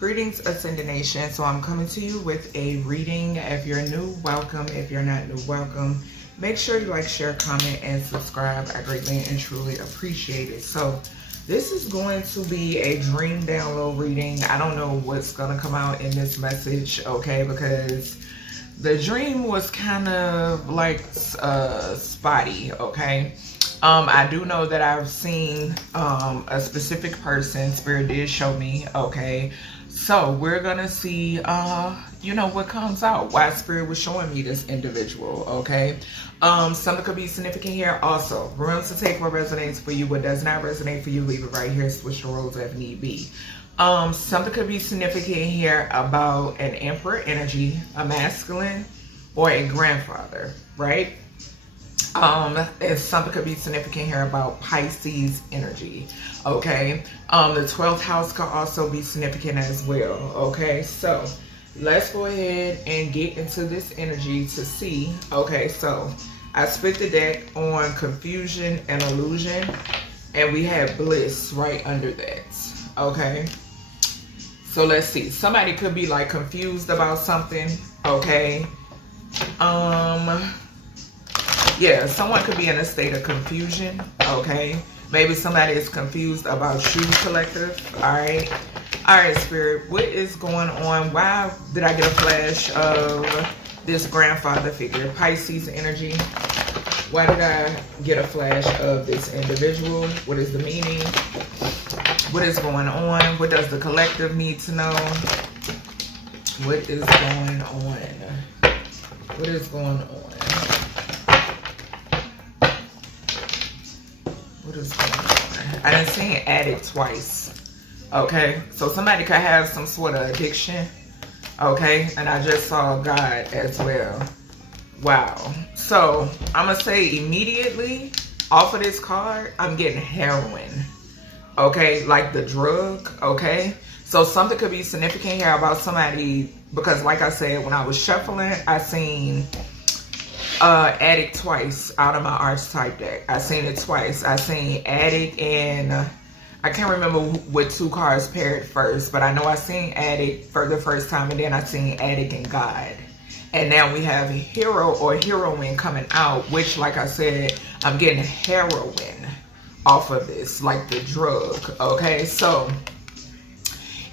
Greetings, Ascended Nation. So I'm coming to you with a reading. If you're new, welcome. If you're not new, welcome. Make sure you like, share, comment, and subscribe. I greatly and truly appreciate it. So this is going to be a dream download reading. I don't know what's going to come out in this message, okay, because the dream was kind of like spotty, okay. I do know that I've seen a specific person. Spirit did show me, okay. So we're gonna see, you know, what comes out. Why Spirit was showing me this individual, okay. Something could be significant here. Also, remember to take what resonates for you. What does not resonate for you, leave it right here. Switch the roles if need be. Something could be significant here about an emperor energy, a masculine, or a grandfather, right? And something could be significant here about Pisces energy, okay? The 12th house could also be significant as well, okay? So let's go ahead and get into this energy to see, okay? So I split the deck on confusion and illusion, and we have bliss right under that, okay? So let's see. Somebody could be like confused about something, okay? Yeah, someone could be in a state of confusion, okay? Maybe somebody is confused about you, collective, all right? All right, Spirit, what is going on? Why did I get a flash of this grandfather figure? Pisces energy. Why did I get a flash of this individual? What is the meaning? What is going on? What does the collective need to know? What is going on? What is going on? What is going on? I done seen addict twice. Okay, so somebody could have some sort of addiction. Okay, and I just saw God as well. Wow. So I'm gonna say immediately off of this card, I'm getting heroin. Okay, like the drug. Okay, so something could be significant here about somebody, because like I said, when I was shuffling, I seen addict twice out of my archetype deck. I seen it twice. I seen addict and I can't remember what two cards paired first, but I know I seen addict for the first time, and then I seen addict and God. And now we have hero or heroine coming out, which, like I said, I'm getting heroin off of this, like the drug. Okay, so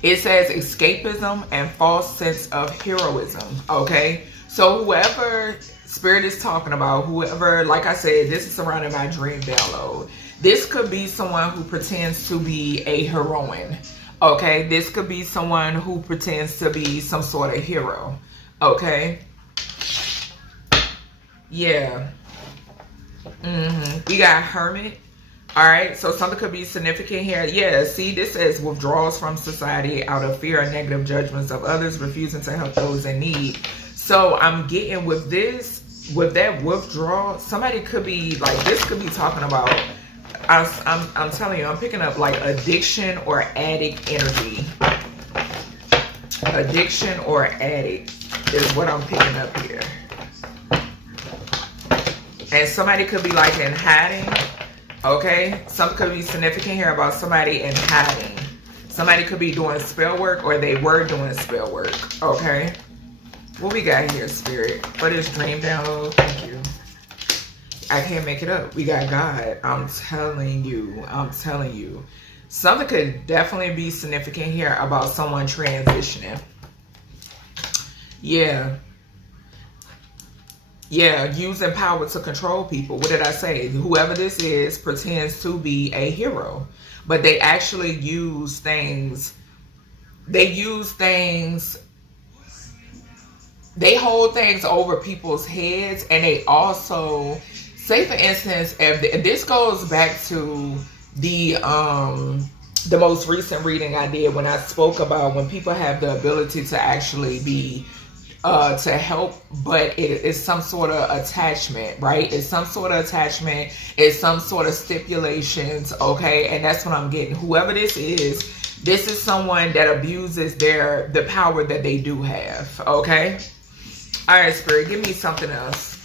it says escapism and false sense of heroism. Okay, so whoever Spirit is talking about, whoever, like I said, this is surrounding my dream download. This could be someone who pretends to be a heroine. Okay, this could be someone who pretends to be some sort of hero. Okay, yeah. We got hermit. All right, so something could be significant here. Yeah, see, this says withdrawals from society out of fear and negative judgments of others, refusing to help those in need. So I'm getting with this, with that withdrawal, somebody could be like, this could be talking about, I'm telling you, I'm picking up like addiction or addict energy. Addiction or addict is what I'm picking up here. And somebody could be like in hiding. Okay, something could be significant here about somebody in hiding. Somebody could be doing spell work, or they were doing spell work. Okay, what we got here, Spirit? For this dream download, thank you. I can't make it up. We got God. I'm telling you. I'm telling you. Something could definitely be significant here about someone transitioning. Yeah. Yeah, using power to control people. What did I say? Whoever this is pretends to be a hero, but they actually use things. They use things. They hold things over people's heads, and they also, say for instance, if this goes back to the most recent reading I did when I spoke about when people have the ability to actually be to help, but it is some sort of attachment, right? It's some sort of attachment. It's some sort of stipulations, okay? And that's what I'm getting. Whoever this is someone that abuses the power that they do have, okay? All right, Spirit, give me something else.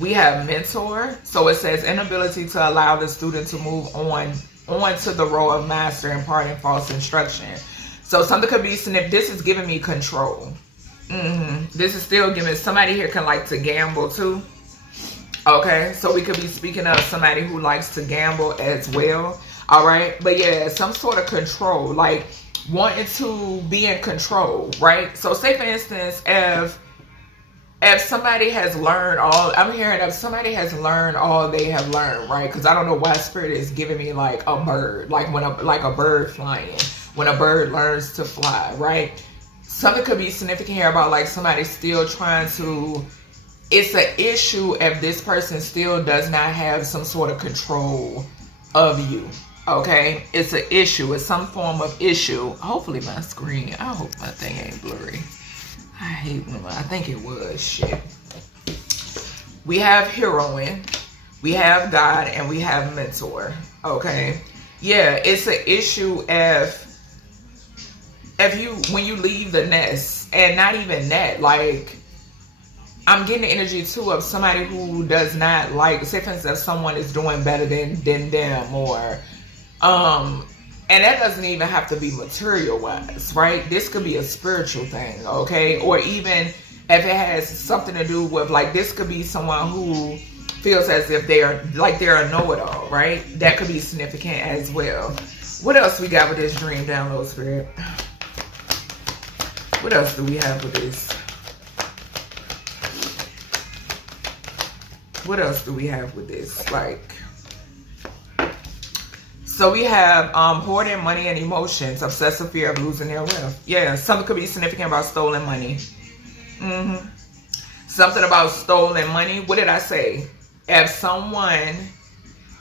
We have mentor. So it says inability to allow the student to move on onto the role of master, imparting false instruction. So something could be, this is giving me control. This is still giving, somebody here can like to gamble too. Okay, so we could be speaking of somebody who likes to gamble as well. All right, but yeah, some sort of control, like wanting to be in control, right? So say for instance, if somebody has learned all, I'm hearing if somebody has learned all they have learned, right? Because I don't know why spirit is giving me like a bird, like a bird flying, when a bird learns to fly, right? Something could be significant here about like somebody still trying to, it's an issue if this person still does not have some sort of control of you. Okay, it's an issue. It's some form of issue. Hopefully my screen, I hope my thing ain't blurry. I hate when I think it was. Shit. We have heroine, we have God, and we have mentor. Okay, yeah, it's an issue if you, when you leave the nest, and not even that, like I'm getting the energy too of somebody who does not like, say for instance, if someone is doing better than them, or and that doesn't even have to be material wise, right? This could be a spiritual thing, okay? Or even if it has something to do with, like, this could be someone who feels as if they're a know-it-all, right? That could be significant as well. What else we got with this dream download, spirit? What else do we have with this? What else do we have with this? Like, so we have hoarding money and emotions, obsessive fear of losing their wealth. Yeah, something could be significant about stolen money. Something about stolen money. What did I say? If someone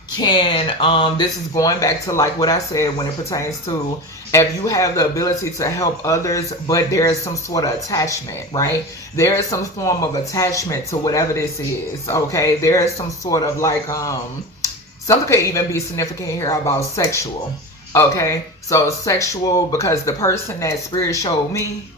can, this is going back to like what I said when it pertains to, if you have the ability to help others, but there is some sort of attachment, right? There is some form of attachment to whatever this is, okay? There is some sort of like, something could even be significant here about sexual, okay? So sexual, because the person that spirit showed me,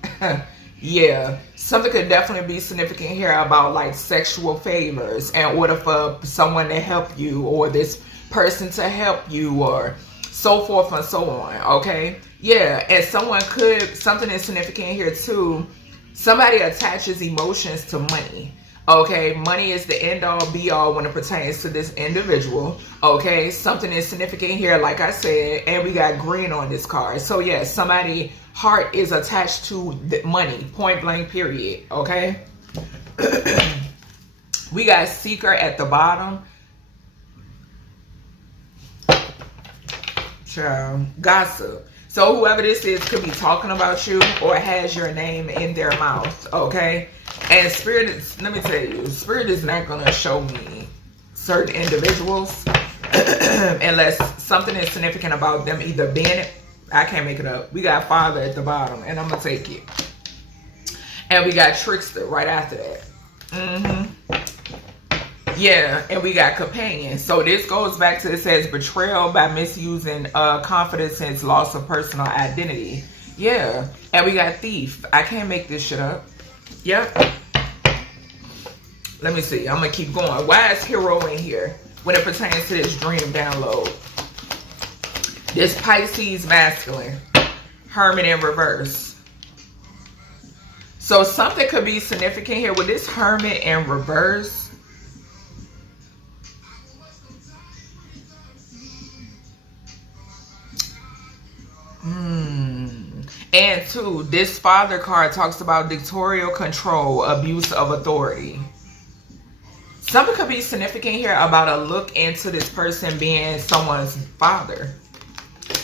yeah, something could definitely be significant here about like sexual favors in order for someone to help you, or this person to help you, or so forth and so on, okay? Yeah, and someone could, something is significant here too, somebody attaches emotions to money. Okay, money is the end all be all when it pertains to this individual. Okay, something is significant here, like I said, and we got green on this card. So yeah, somebody's heart is attached to the money, point blank, period. Okay, we got seeker at the bottom. Child, gossip. So whoever this is could be talking about you or has your name in their mouth, okay? And spirit is, let me tell you, spirit is not going to show me certain individuals unless something is significant about them either being, I can't make it up. We got father at the bottom, and I'm going to take it. And we got trickster right after that. Yeah, and we got companion. So this goes back to, it says betrayal by misusing confidence and loss of personal identity. Yeah, and we got thief. I can't make this shit up. Yep. Let me see. I'm going to keep going. Why is hero in here when it pertains to this dream download? This Pisces masculine. Hermit in reverse. So something could be significant here with this hermit in reverse. And two, this father card talks about dictatorial control, abuse of authority. Something could be significant here about a look into this person being someone's father.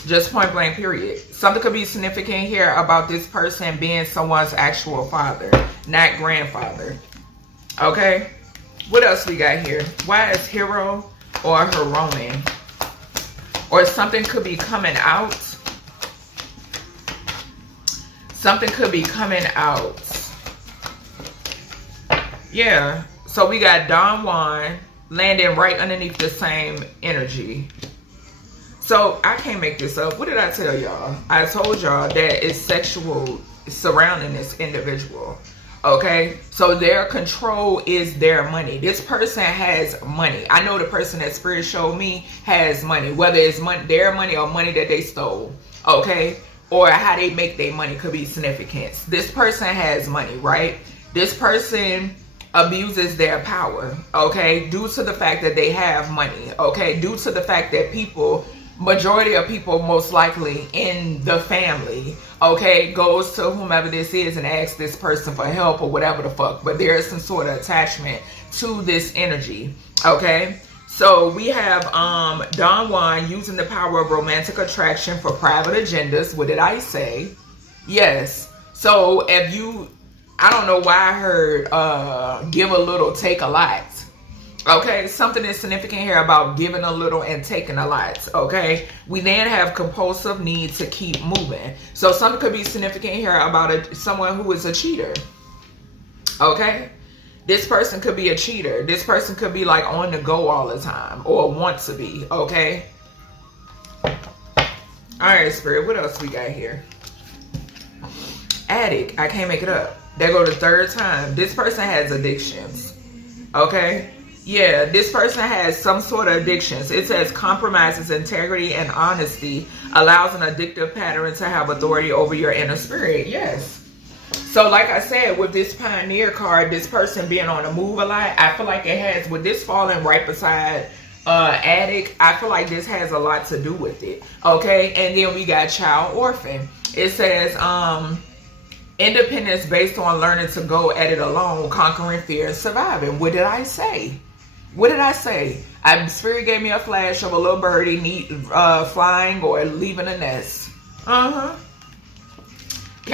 Just point blank, period. Something could be significant here about this person being someone's actual father, not grandfather. Okay? What else we got here? Why is hero or heroine? Or something could be coming out. Something could be coming out. Yeah. So we got Don Juan landing right underneath the same energy. So I can't make this up. What did I tell y'all? I told y'all that it's sexual surrounding this individual. Okay, so their control is their money. This person has money. I know the person that Spirit showed me has money, whether it's money, their money, or money that they stole. Okay, or how they make their money could be significance. This person has money, right? This person abuses their power, okay, due to the fact that they have money, okay, due to the fact that majority of people most likely in the family, okay, goes to whomever this is and asks this person for help or whatever the fuck, but there is some sort of attachment to this energy, okay? So we have Don Juan using the power of romantic attraction for private agendas. What did I say? Yes. So if you, I don't know why I heard give a little, take a lot. Okay, something is significant here about giving a little and taking a lot. Okay, we then have compulsive need to keep moving. So something could be significant here about someone who is a cheater. Okay, this person could be a cheater. This person could be like on the go all the time or want to be. Okay. All right, Spirit, what else we got here? Addict. I can't make it up. There go the third time. This person has addictions. Okay. Yeah, this person has some sort of addictions. It says compromises integrity and honesty, allows an addictive pattern to have authority over your inner spirit. Yes. So like I said, with this Pioneer card, this person being on the move a lot, I feel like it has, with this falling right beside addict, I feel like this has a lot to do with it. Okay, and then we got child orphan. It says independence based on learning to go at it alone, conquering fear and surviving. What did I say? What did I say? Spirit gave me a flash of a little birdie flying or leaving a nest. Can't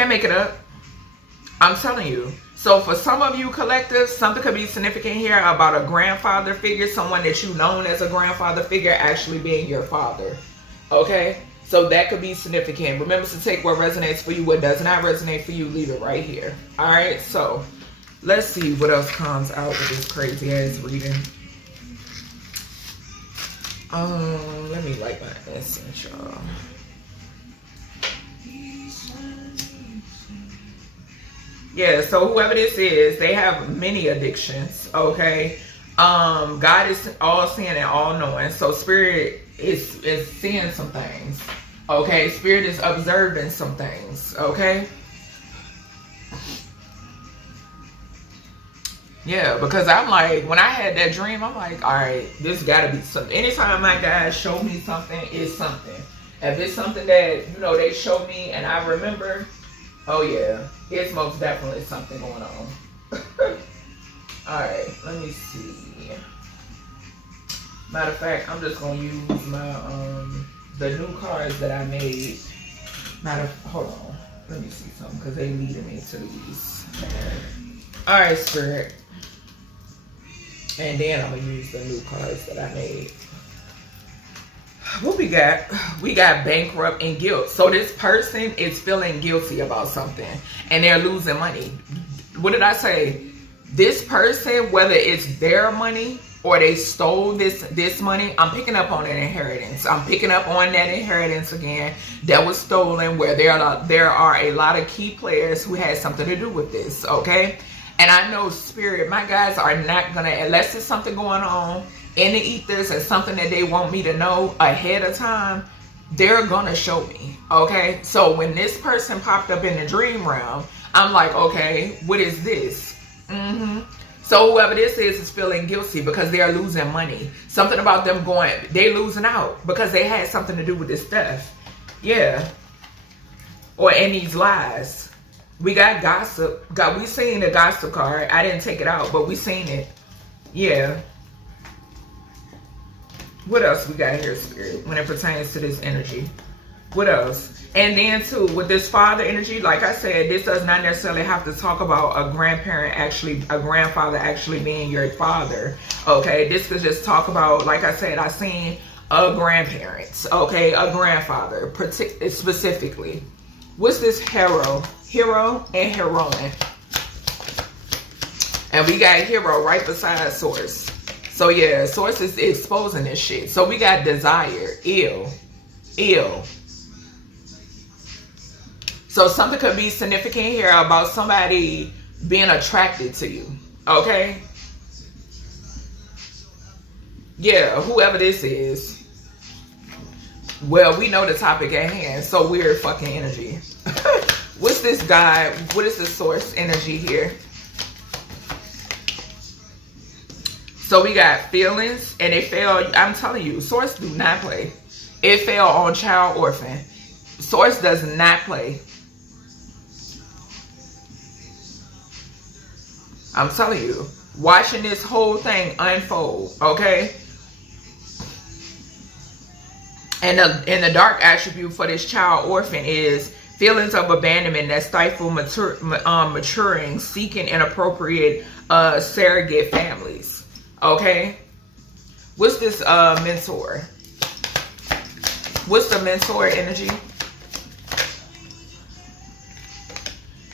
make it up. I'm telling you. So for some of you collectives, something could be significant here about a grandfather figure, someone that you known as a grandfather figure actually being your father. Okay? So that could be significant. Remember to take what resonates for you. What does not resonate for you, leave it right here. All right? So let's see what else comes out with this crazy ass reading. Let me light my incense, y'all. Yeah, so whoever this is, they have many addictions, okay? God is all seeing and all knowing. So Spirit is seeing some things, okay? Spirit is observing some things, okay? Yeah, because I'm like, when I had that dream, I'm like, all right, this gotta be something. Anytime my guys show me something, it's something. If it's something that, you know, they show me and I remember, oh yeah, it's most definitely something going on. All right, let me see. Matter of fact, I'm just gonna use my the new cards that I made. Hold on, let me see something because they leading me to these. All right, Spirit. And then I'm going to use the new cards that I made. What we got? We got bankrupt and guilt. So this person is feeling guilty about something. And they're losing money. What did I say? This person, whether it's their money or they stole this money, I'm picking up on an inheritance. I'm picking up on that inheritance again that was stolen, where there are a lot of key players who had something to do with this, okay? And I know Spirit, my guys are not going to, unless there's something going on in the ethers and something that they want me to know ahead of time, they're going to show me, okay? So when this person popped up in the dream realm, I'm like, okay, what is this? So whoever this is feeling guilty because they're losing money. Something about them they losing out because they had something to do with this theft. Yeah. Or in these lies. We got gossip. We seen the gossip card. I didn't take it out, but we seen it. Yeah. What else we got here, Spirit, when it pertains to this energy? What else? And then too, with this father energy, like I said, this does not necessarily have to talk about a grandfather actually being your father. Okay, this could just talk about, like I said, I seen a grandparent. Okay, a grandfather, specifically. What's this hero and heroine? And we got hero right beside source. So yeah, source is exposing this shit. So we got desire, ill. So something could be significant here about somebody being attracted to you. Okay? Yeah, whoever this is. Well, we know the topic at hand. So weird fucking energy. What's this guy? What is the source energy here? So we got feelings, and it fell. I'm telling you, source do not play. It fell on child orphan. Source does not play. I'm telling you, watching this whole thing unfold, okay? And the dark attribute for this child orphan is feelings of abandonment that stifle maturing, seeking inappropriate surrogate families, okay? What's this mentor? What's the mentor energy?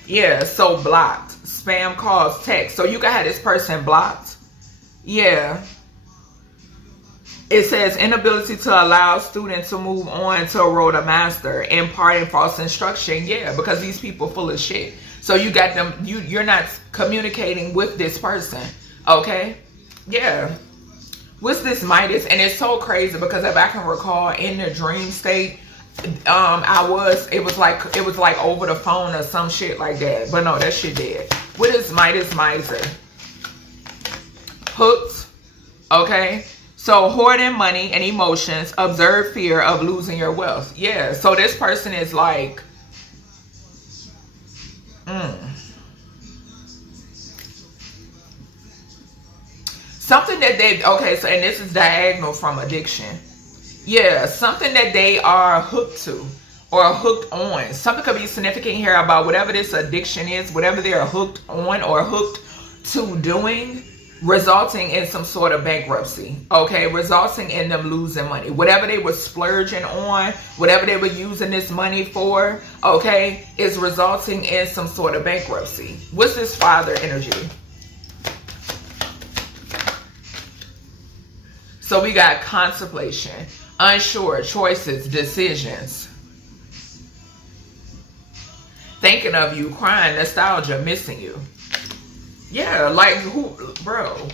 Yeah, so blocked. Spam calls, text. So you can have this person blocked. Yeah. It says inability to allow students to move on to a road to master, imparting false instruction. Yeah, because these people full of shit. So you got them, you're not communicating with this person. Okay? Yeah. What's this Midas? And it's so crazy because if I can recall in the dream state, it was like over the phone or some shit like that. But no, that shit dead. What is Midas Miser? Hooked. Okay. So hoarding money and emotions, observe fear of losing your wealth. Yeah. So this person is like, something that they, okay, so, and this is diagonal from addiction. Yeah, something that they are hooked to or hooked on. Something could be significant here about whatever this addiction is, whatever they're hooked on or hooked to doing, resulting in some sort of bankruptcy, okay? Resulting in them losing money. Whatever they were splurging on, whatever they were using this money for, okay, is resulting in some sort of bankruptcy. What's this father energy? So we got contemplation, unsure, choices, decisions. Thinking of you, crying, nostalgia, missing you. Yeah, like who, bro?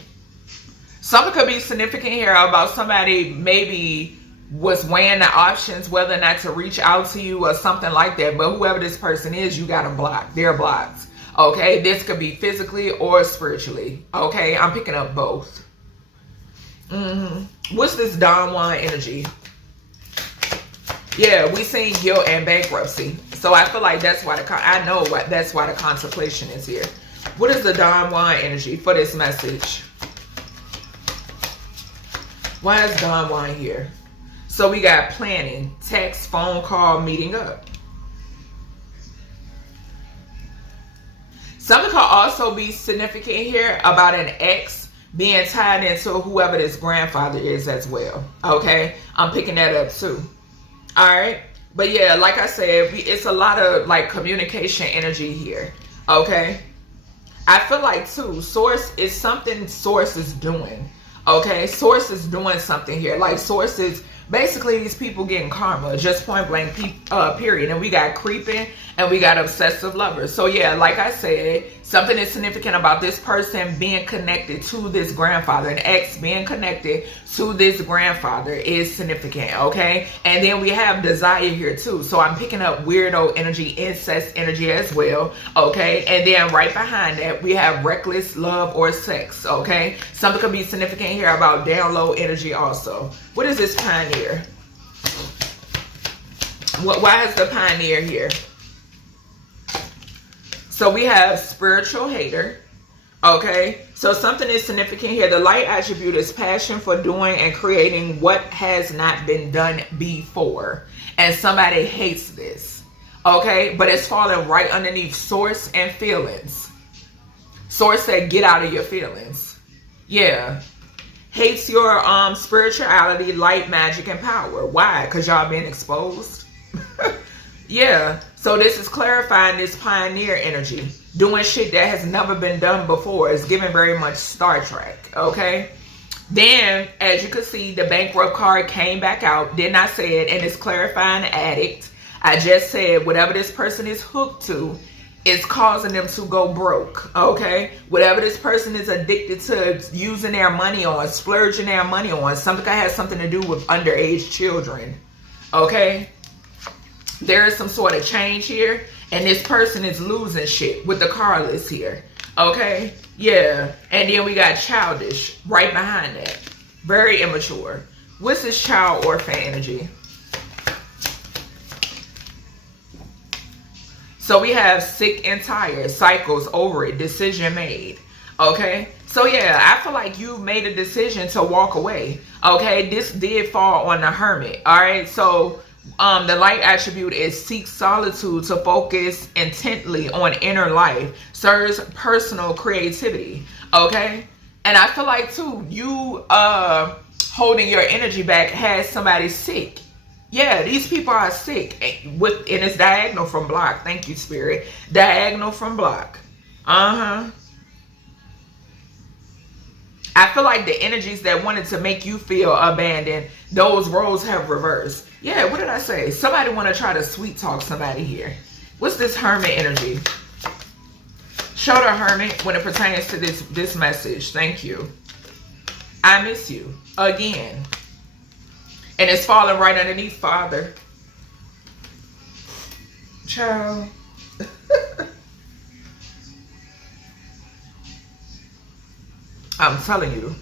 Something could be significant here about somebody maybe was weighing the options whether or not to reach out to you or something like that. But whoever this person is, you got them blocked. They're blocked. Okay, this could be physically or spiritually. Okay, I'm picking up both. What's this Don Juan energy? Yeah, we seen guilt and bankruptcy. So I feel like that's why that's why the contemplation is here. What is the Don Juan energy for this message? Why is Don Juan here? So we got planning, text, phone call, meeting up. Something could also be significant here about an ex being tied into whoever this grandfather is as well. Okay, I'm picking that up too. All right, but yeah, like I said, it's a lot of like communication energy here. Okay, I feel like too, source is something source is doing. Okay, source is doing something here. Like source is basically these people getting karma, just point blank, period. And we got creeping and we got obsessive lovers. So yeah, like I said, something is significant about this person being connected to this grandfather. An ex being connected to this grandfather is significant, okay? And then we have desire here too. So I'm picking up weirdo energy, incest energy as well, okay? And then right behind that, we have reckless love or sex, okay? Something could be significant here about down low energy also. What is this pioneer? Why is the pioneer here? So we have spiritual hater. Okay, so something is significant here. The light attribute is passion for doing and creating what has not been done before. And somebody hates this. Okay, but it's falling right underneath source and feelings. Source said, get out of your feelings. Yeah. Hates your spirituality, light, magic, and power. Why? Because y'all been exposed? Yeah. So this is clarifying this pioneer energy. Doing shit that has never been done before. It's giving very much Star Trek. Okay. Then, as you can see, the bankrupt card came back out. Didn't I say it? And it's clarifying addict. I just said whatever this person is hooked to is causing them to go broke, okay? Whatever this person is addicted to using their money on, splurging their money on, something that has something to do with underage children, okay? There is some sort of change here, and this person is losing shit with the car list here, okay? Yeah, and then we got childish right behind that. Very immature. What's this child orphan energy? So we have sick and tired, cycles over it, decision made, okay? So yeah, I feel like you made a decision to walk away, okay? This did fall on the hermit, all right? So the light attribute is seek solitude to focus intently on inner life, serves personal creativity, okay? And I feel like too, you holding your energy back has somebody sick. Yeah, these people are sick. And it's diagonal from block. Thank you, Spirit. Diagonal from block. I feel like the energies that wanted to make you feel abandoned, those roles have reversed. Yeah, what did I say? Somebody want to try to sweet talk somebody here. What's this hermit energy? Show the hermit when it pertains to this message. Thank you. I miss you. Again. And it's falling right underneath Father. Child. I'm telling you.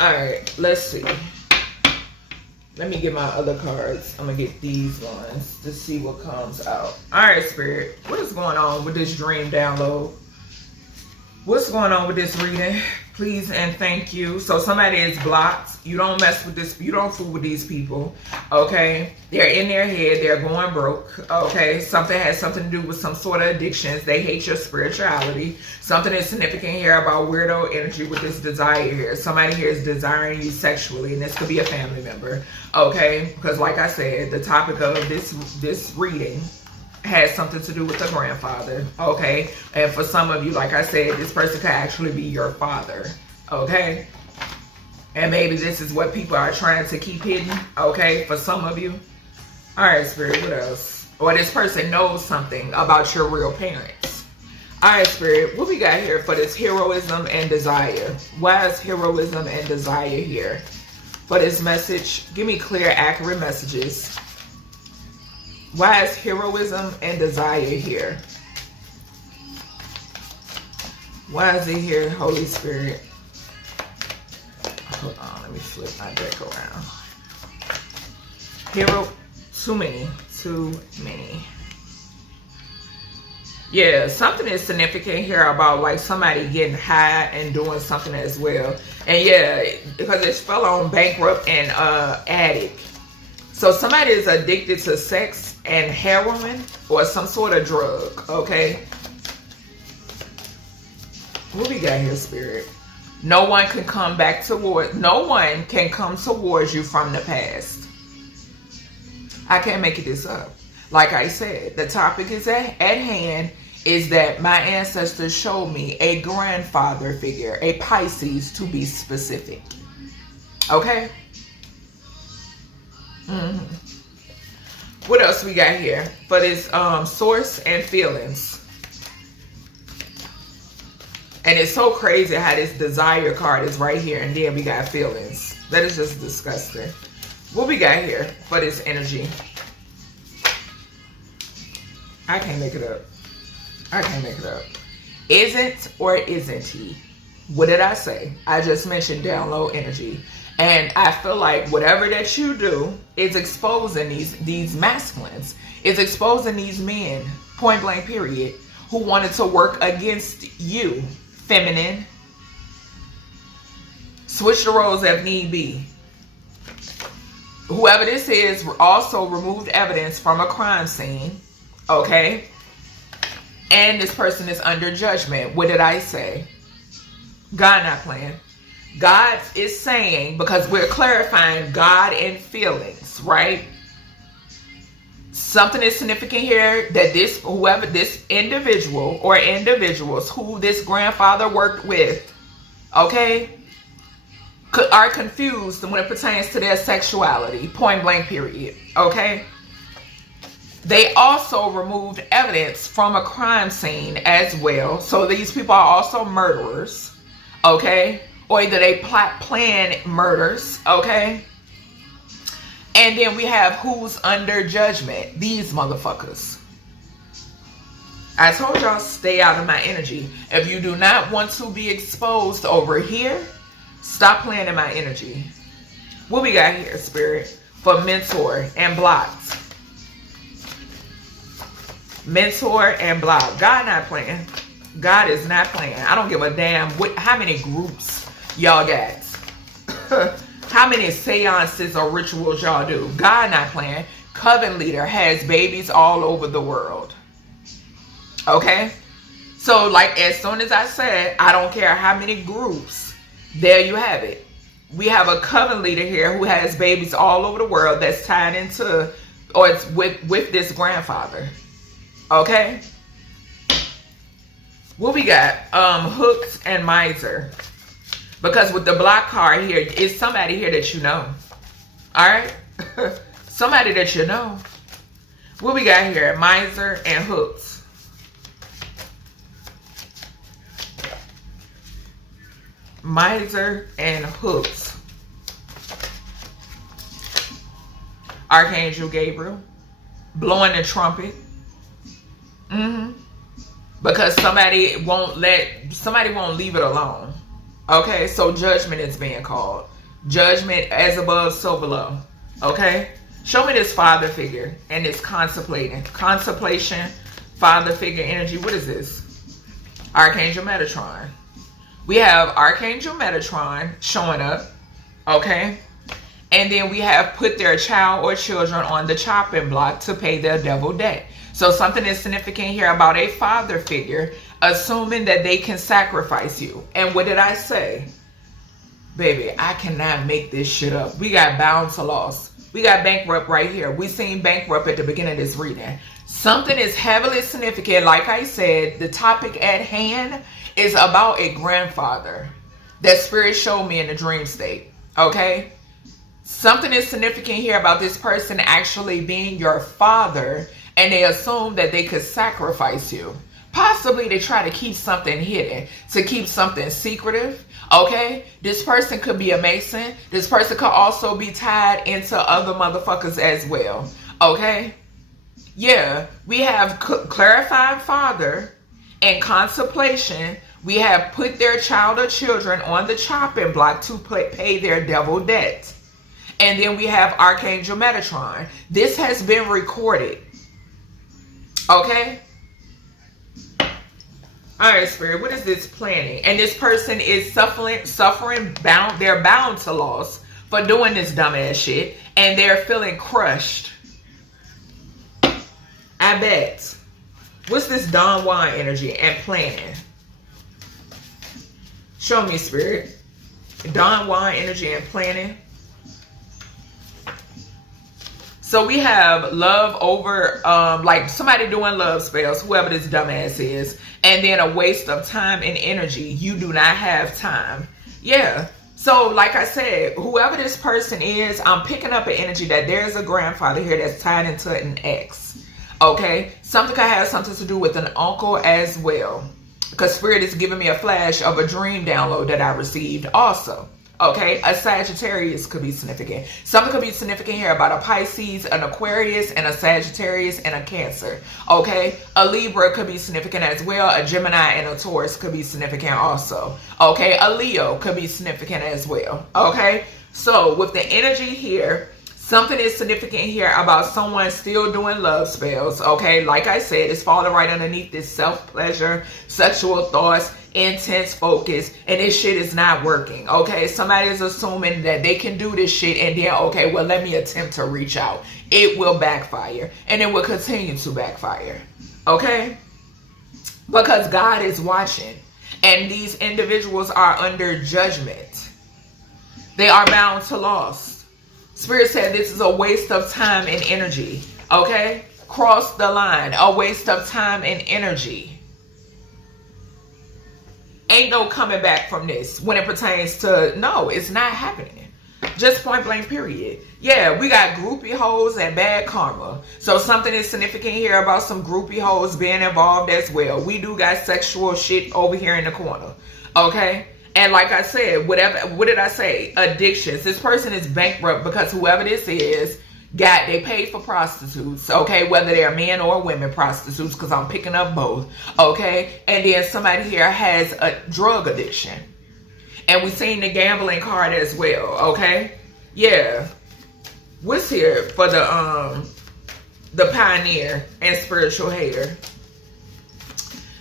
Alright, let's see. Let me get my other cards. I'm going to get these ones to see what comes out. Alright, Spirit. What is going on with this dream download? What's going on with this reading? Please and thank you. So somebody is blocked. You don't mess with this. You don't fool with these people. Okay. They're in their head. They're going broke. Okay. Something has something to do with some sort of addictions. They hate your spirituality. Something is significant here about weirdo energy with this desire here. Somebody here is desiring you sexually, and this could be a family member. Okay. Because like I said, the topic of this reading has something to do with the grandfather, okay? And for some of you, like I said, this person could actually be your father, okay? And maybe this is what people are trying to keep hidden, okay? For some of you. All right, Spirit, what else? Or this person knows something about your real parents. All right, Spirit, what we got here for this heroism and desire? Why is heroism and desire here? For this message, give me clear, accurate messages. Why is heroism and desire here? Why is it here, Holy Spirit? Hold on, let me flip my deck around. Hero, too many. Yeah, something is significant here about like somebody getting high and doing something as well. And yeah, because it fell on bankrupt and addict. So somebody is addicted to sex and heroin or some sort of drug, okay? What we got here, Spirit? No one can come towards you from the past. I can't make this up. Like I said, the topic is at hand is that my ancestors showed me a grandfather figure, a Pisces to be specific. Okay? What else we got here for this source and feelings? And it's so crazy how this desire card is right here and then we got feelings. That is just disgusting. What we got here for this energy? I can't make it up. Isn't or isn't he? What did I say? I just mentioned down low energy. And I feel like whatever that you do is exposing these masculines. It's exposing these men, point blank period, who wanted to work against you, feminine. Switch the roles if need be. Whoever this is also removed evidence from a crime scene, okay? And this person is under judgment. What did I say? God not playing. God is saying, because we're clarifying God and feelings, right? Something is significant here that this individual or individuals who this grandfather worked with, okay, are confused when it pertains to their sexuality, point blank period, okay? They also removed evidence from a crime scene as well. So these people are also murderers, okay? Or either they plan murders, okay? And then we have who's under judgment. These motherfuckers. I told y'all, stay out of my energy. If you do not want to be exposed over here, stop playing in my energy. What we got here, Spirit? For mentor and blocked. Mentor and blocked. God not playing. God is not playing. I don't give a damn how many groups y'all got. How many seances or rituals y'all do. God not playing. Coven leader has babies all over the world. Okay? So, like, as soon as I said, I don't care how many groups, there you have it. We have a coven leader here who has babies all over the world that's tied into, or it's with this grandfather. Okay? What we got? Hooked and miser. Because with the block card here, it's somebody here that you know. Alright? Somebody that you know. What we got here? Miser and hooked. Miser and hooks. Archangel Gabriel blowing the trumpet. Because somebody won't leave it alone. Okay, so judgment is being called. Judgment as above, so below. Okay, show me this father figure and this contemplation, father figure energy. What is this? Archangel Metatron. We have Archangel Metatron showing up, okay? And then we have put their child or children on the chopping block to pay their devil debt. So something is significant here about a father figure, assuming that they can sacrifice you. And what did I say? Baby, I cannot make this shit up. We got bound to loss. We got bankrupt right here. We seen bankrupt at the beginning of this reading. Something is heavily significant. Like I said, the topic at hand is about a grandfather that spirit showed me in the dream state. Okay? Something is significant here about this person actually being your father, and they assume that they could sacrifice you. Possibly they try to keep something hidden, to keep something secretive. Okay? This person could be a Mason. This person could also be tied into other motherfuckers as well. Okay? Yeah, we have clarified father and contemplation. We have put their child or children on the chopping block to pay their devil debt. And then we have Archangel Metatron. This has been recorded. Okay? Alright, Spirit, what is this planning? And this person is suffering, bound. They're bound to loss for doing this dumbass shit. And they're feeling crushed. I bet. What's this Don Juan energy and planning? Show me, Spirit. Don Juan energy and planning. So we have love over, like somebody doing love spells, whoever this dumbass is. And then a waste of time and energy. You do not have time. Yeah. So like I said, whoever this person is, I'm picking up an energy that there's a grandfather here that's tied into an ex. Okay? Something could have something to do with an uncle as well. Because Spirit is giving me a flash of a dream download that I received also. Okay? A Sagittarius could be significant. Something could be significant here about a Pisces, an Aquarius, and a Sagittarius, and a Cancer. Okay? A Libra could be significant as well. A Gemini and a Taurus could be significant also. Okay? A Leo could be significant as well. Okay? So, with the energy here, something is significant here about someone still doing love spells, okay? Like I said, it's falling right underneath this self-pleasure, sexual thoughts, intense focus, and this shit is not working, okay? Somebody is assuming that they can do this shit and then, okay, well, let me attempt to reach out. It will backfire, and it will continue to backfire, okay? Because God is watching, and these individuals are under judgment. They are bound to loss. Spirit said this is a waste of time and energy. Okay? Cross the line. A waste of time and energy. Ain't no coming back from this when it pertains to, no, it's not happening. Just point blank, period. Yeah, we got groupie hoes and bad karma. So something is significant here about some groupie hoes being involved as well. We do got sexual shit over here in the corner. Okay? And like I said, what did I say? Addictions. This person is bankrupt because whoever this is, they paid for prostitutes, okay? Whether they're men or women prostitutes, because I'm picking up both, okay? And then somebody here has a drug addiction. And we seen the gambling card as well, okay? Yeah. What's here for the pioneer and spiritual hater?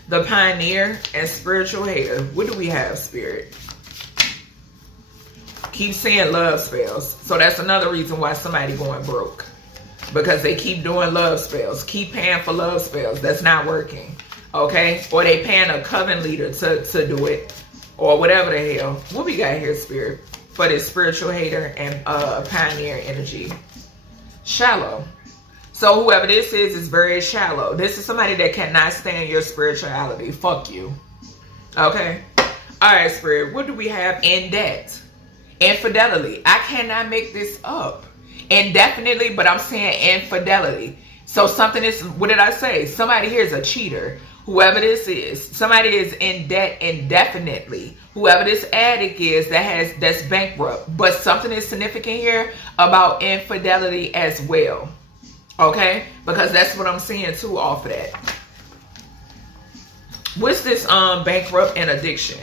The pioneer and spiritual hater. What do we have, Spirit? Keep saying love spells. So that's another reason why somebody going broke. Because they keep doing love spells. Keep paying for love spells. That's not working. Okay? Or they paying a coven leader to do it. Or whatever the hell. What we got here, Spirit? For this spiritual hater and pioneer energy. Shallow. So whoever this is very shallow. This is somebody that cannot stand your spirituality. Fuck you. Okay? Alright, Spirit. What do we have? In debt. Infidelity. I cannot make this up. Indefinitely, but I'm saying infidelity. So something is, what did I say? Somebody here is a cheater. Whoever this is. Somebody is in debt indefinitely. Whoever this addict is that's bankrupt. But something is significant here about infidelity as well. Okay? Because that's what I'm seeing too off of that. What's this bankrupt and addiction?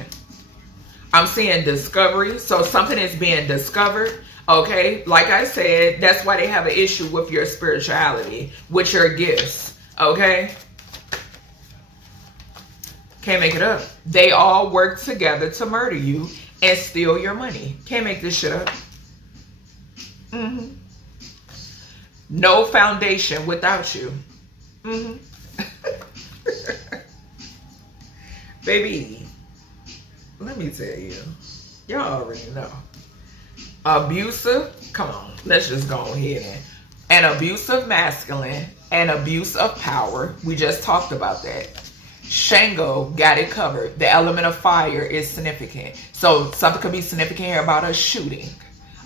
I'm seeing discovery. So something is being discovered. Okay? Like I said, that's why they have an issue with your spirituality. With your gifts. Okay? Can't make it up. They all work together to murder you and steal your money. Can't make this shit up. No foundation without you. Baby, let me tell you. Y'all already know. Abusive. Come on. Let's just go ahead. An abusive masculine and abuse of power. We just talked about that. Shango got it covered. The element of fire is significant. So something could be significant here about a shooting.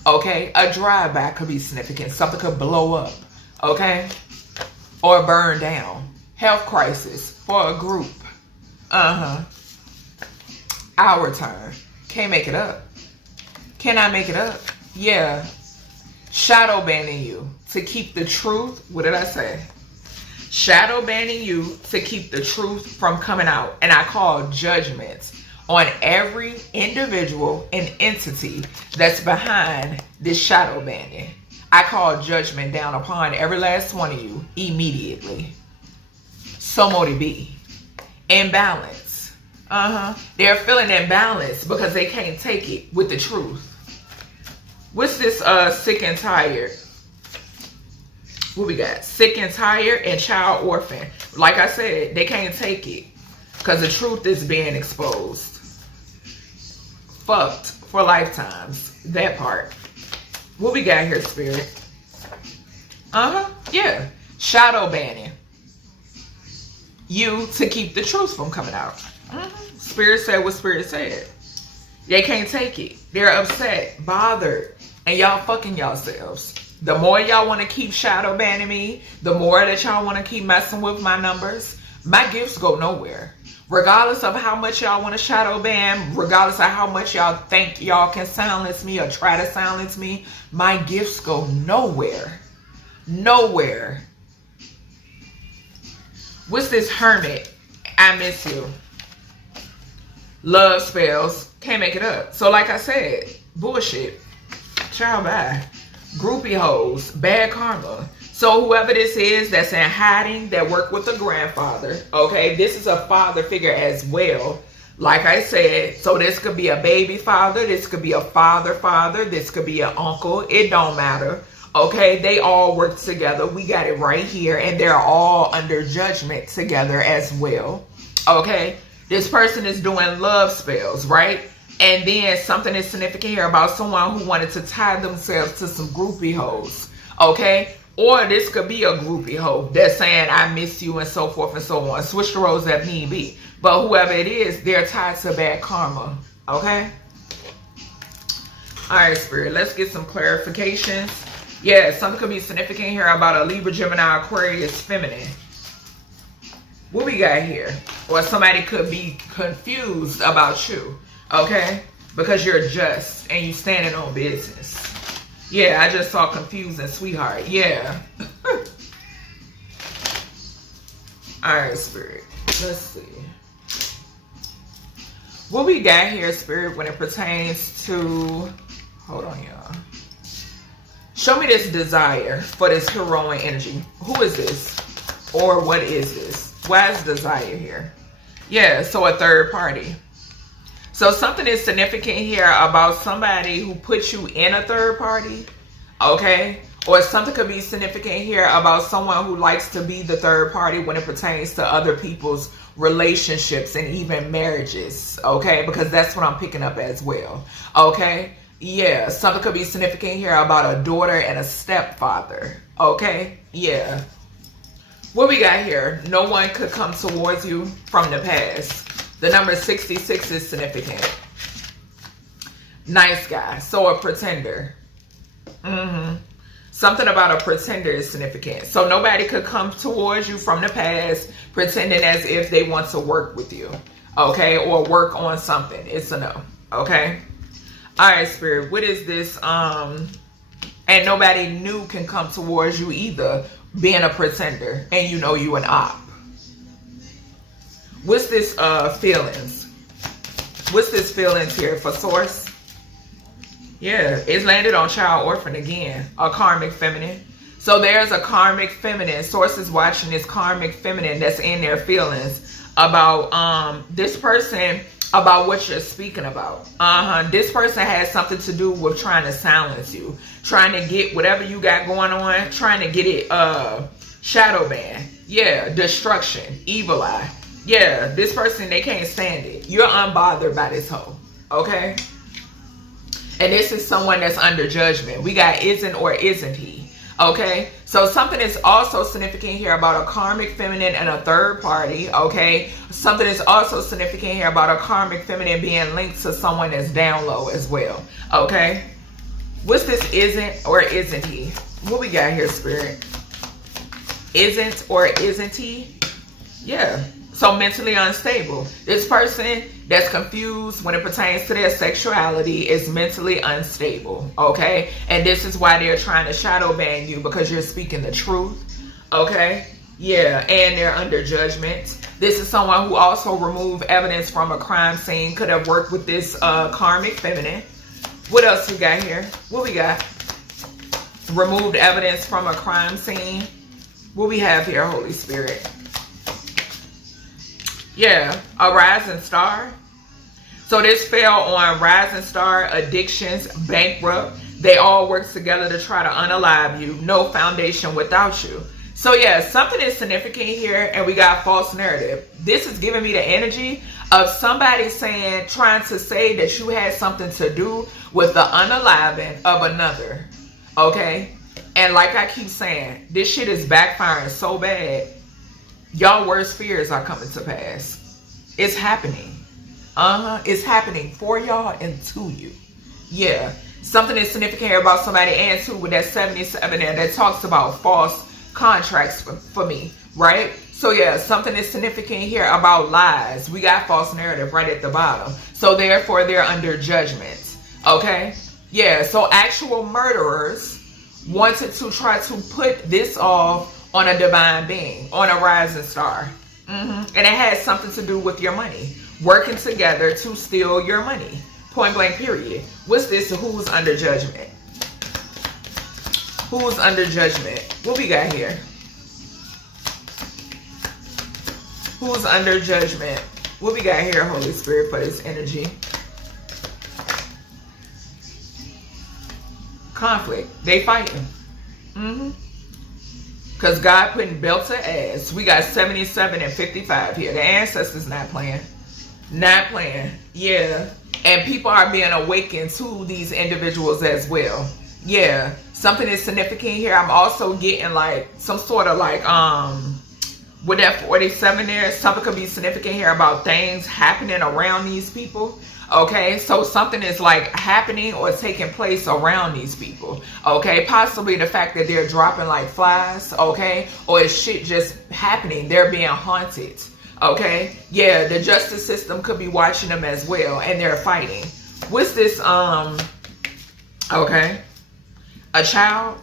Okay? A drive-by could be significant. Something could blow up. Okay? Or burn down. Health crisis for a group. Our turn. Can't make it up. Can I make it up? Yeah. Shadow banning you to keep the truth. What did I say? Shadow banning you to keep the truth from coming out. And I call judgments on every individual and entity that's behind this shadow banning. I call judgment down upon every last one of you immediately. So mote it be. Imbalance. They're feeling imbalanced because they can't take it with the truth. What's this sick and tired? What we got? Sick and tired and child orphan. Like I said, they can't take it because the truth is being exposed. Fucked for lifetimes. That part. What we got here, Spirit? Yeah. Shadow banning you to keep the truth from coming out. Spirit said what Spirit said. They can't take it. They're upset, bothered, and y'all fucking yourselves. The more y'all want to keep shadow banning me, the more that y'all want to keep messing with my numbers, my gifts go nowhere. Regardless of how much y'all want to shadow ban, regardless of how much y'all think y'all can silence me or try to silence me, my gifts go nowhere. Nowhere. What's this hermit? I miss you. Love spells. Can't make it up. So like I said, bullshit. Child bye. Groupie hoes. Bad karma. So whoever this is that's in hiding, that work with a grandfather, okay, this is a father figure as well. Like I said, so this could be a baby father, this could be a father, this could be an uncle, it don't matter. Okay, they all work together. We got it right here, and they're all under judgment together as well. Okay, this person is doing love spells, right? And then something is significant here about someone who wanted to tie themselves to some groupie hoes. Okay, or this could be a groupie hoe that's saying, I miss you and so forth and so on. Switch the roles that need be. But whoever it is, they're tied to bad karma. Okay? All right, Spirit, let's get some clarifications. Yeah, something could be significant here about a Libra, Gemini, Aquarius, feminine. What we got here? Or somebody could be confused about you, okay? Because you're just and you standing on business. Yeah, I just saw confusing, sweetheart. Yeah. All right, Spirit. Let's see. What we got here, Spirit, when it pertains to... Hold on, y'all. Show me this desire for this heroine energy. Who is this? Or what is this? Why is desire here? Yeah, so a third party. So something is significant here about somebody who puts you in a third party, okay? Or something could be significant here about someone who likes to be the third party when it pertains to other people's relationships and even marriages, okay? Because that's what I'm picking up as well, okay? Yeah, something could be significant here about a daughter and a stepfather, okay? Yeah. What we got here? No one could come towards you from the past. The number 66 is significant. Nice guy. So a pretender. Something about a pretender is significant. So nobody could come towards you from the past pretending as if they want to work with you. Okay? Or work on something. It's a no. Okay? Alright, Spirit. What is this? And nobody new can come towards you either, being a pretender. And you know you an op. What's this feelings? What's this feelings here for source? Yeah, it's landed on child orphan again. A karmic feminine. So there's a karmic feminine. Source is watching this karmic feminine that's in their feelings about this person, about what you're speaking about. This person has something to do with trying to silence you. Trying to get whatever you got going on. Trying to get it shadow ban. Yeah, destruction. Evil eye. Yeah, this person, they can't stand it. You're unbothered by this hoe. Okay? And this is someone that's under judgment. We got isn't or isn't he. Okay? So something is also significant here about a karmic feminine and a third party. Okay? Something is also significant here about a karmic feminine being linked to someone that's down low as well. Okay? What's this isn't or isn't he? What we got here, Spirit? Isn't or isn't he? Yeah. So mentally unstable. This person that's confused when it pertains to their sexuality is mentally unstable. Okay? And this is why they're trying to shadow ban you, because you're speaking the truth. Okay? Yeah. And they're under judgment. This is someone who also removed evidence from a crime scene. Could have worked with this karmic feminine. What else we got here? What we got? Removed evidence from a crime scene. What we have here, Holy Spirit? Yeah, a rising star. So this fell on rising star, addictions, bankrupt. They all work together to try to unalive you. No foundation without you. So yeah, something is significant here, and we got false narrative. This is giving me the energy of somebody saying, trying to say that you had something to do with the unaliving of another. Okay? And like I keep saying, this shit is backfiring so bad. Y'all worst fears are coming to pass. It's happening. It's happening for y'all and to you. Yeah. Something is significant here about somebody and too with that 77 there that talks about false contracts for me. Right? So yeah, something is significant here about lies. We got false narrative right at the bottom. So therefore they're under judgment. Okay? Yeah. So actual murderers wanted to try to put this off on a divine being, on a rising star. And it has something to do with your money. Working together to steal your money. Point blank period. What's this? Who's under judgment? Who's under judgment? What we got here? Who's under judgment? What we got here, Holy Spirit, for this energy? Conflict. They fighting. Because God putting belt to ass. We got 77 and 55 here. The ancestors not playing. Not playing. Yeah. And people are being awakened to these individuals as well. Yeah. Something is significant here. I'm also getting like some sort of like, with that 47 there, something could be significant here about things happening around these people. Okay, so something is like happening or taking place around these people. Okay, possibly the fact that they're dropping like flies. Okay, or is shit just happening? They're being haunted. Okay, yeah, the justice system could be watching them as well, and they're fighting. What's this? Okay, a child.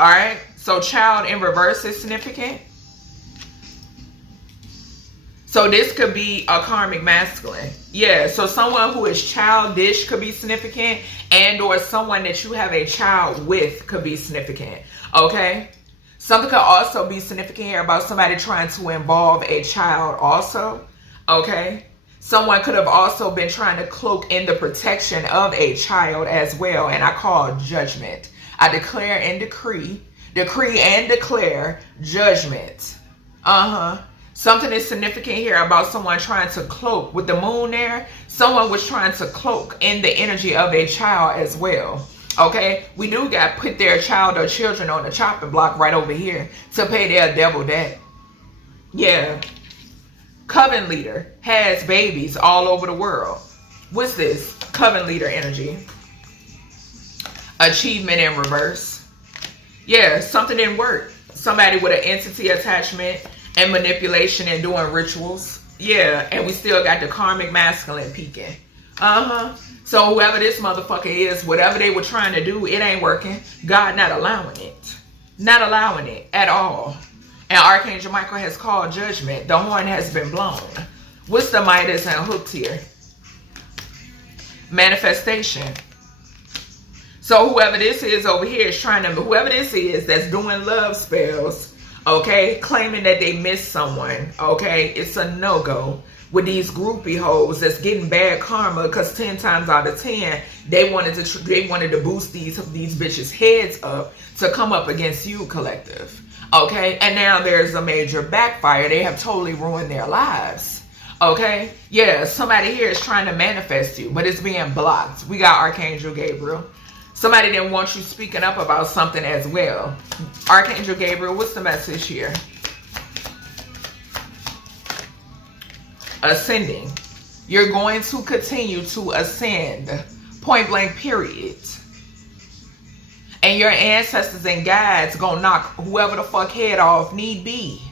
All right, so child in reverse is significant. So this could be a karmic masculine. Yeah, so someone who is childish could be significant, and or someone that you have a child with could be significant. Okay? Something could also be significant here about somebody trying to involve a child also. Okay? Someone could have also been trying to cloak in the protection of a child as well, and I call judgment. I declare and decree and declare judgment. Something is significant here about someone trying to cloak with the moon there. Someone was trying to cloak in the energy of a child as well. Okay, we do got put their child or children on the chopping block right over here to pay their devil debt. Yeah. Coven leader has babies all over the world. What's this? Coven leader energy. Achievement in reverse. Yeah, something didn't work. Somebody with an entity attachment and manipulation and doing rituals. Yeah, and we still got the karmic masculine peeking. So whoever this motherfucker is, whatever they were trying to do, it ain't working. God not allowing it. Not allowing it at all. And Archangel Michael has called judgment. The horn has been blown. What's the Midas and hooked here? Manifestation. So whoever this is over here is trying to, whoever this is that's doing love spells, okay, claiming that they missed someone, okay, it's a no-go with these groupie hoes that's getting bad karma because 10 times out of 10 they wanted to boost these bitches' heads up to come up against you, collective, okay, and now there's a major backfire. They have totally ruined their lives. Okay, yeah, somebody here is trying to manifest you, but it's being blocked. We got Archangel Gabriel. Somebody didn't want you speaking up about something as well. Archangel Gabriel, what's the message here? Ascending. You're going to continue to ascend. Point blank, period. And your ancestors and guides gonna knock whoever the fuck head off need be.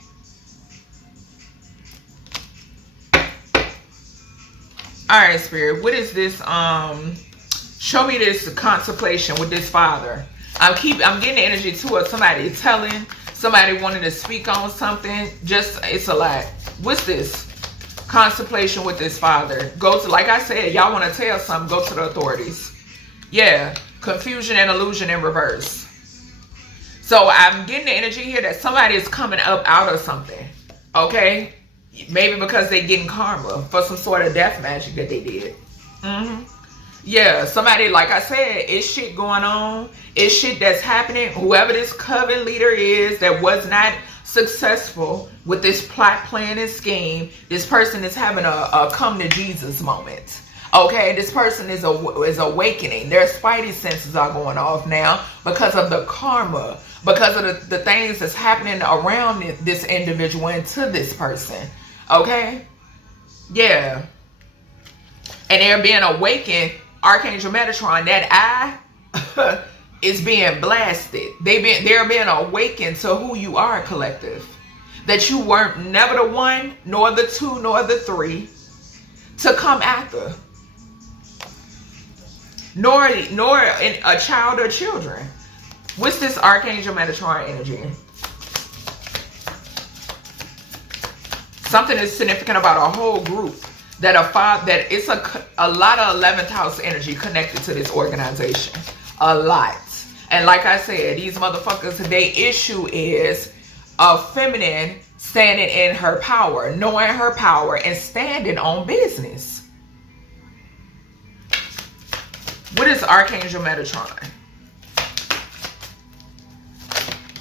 Alright, Spirit, what is this? Show me this contemplation with this father. I'm getting the energy too of somebody telling, somebody wanting to speak on something. Just, it's a lot. What's this? Contemplation with this father. Go to, like I said, y'all want to tell something, go to the authorities. Yeah. Confusion and illusion in reverse. So I'm getting the energy here that somebody is coming up out of something. Okay? Maybe because they're getting karma for some sort of death magic that they did. Yeah, somebody, like I said, it's shit going on. It's shit that's happening. Whoever this coven leader is that was not successful with this plot, plan, and scheme, this person is having a come to Jesus moment. Okay, this person is awakening. Their spidey senses are going off now because of the karma, because of the things that's happening around this individual and to this person. Okay? Yeah. And they're being awakened. Archangel Metatron, that eye is being blasted. They're being awakened to who you are, collective. That you weren't never the one, nor the two, nor the three to come after. Nor a child or children. What's this Archangel Metatron energy? Something is significant about a whole group. That it's a lot of 11th house energy connected to this organization. A lot. And like I said, these motherfuckers, their issue is a feminine standing in her power, knowing her power, and standing on business. What is Archangel Metatron?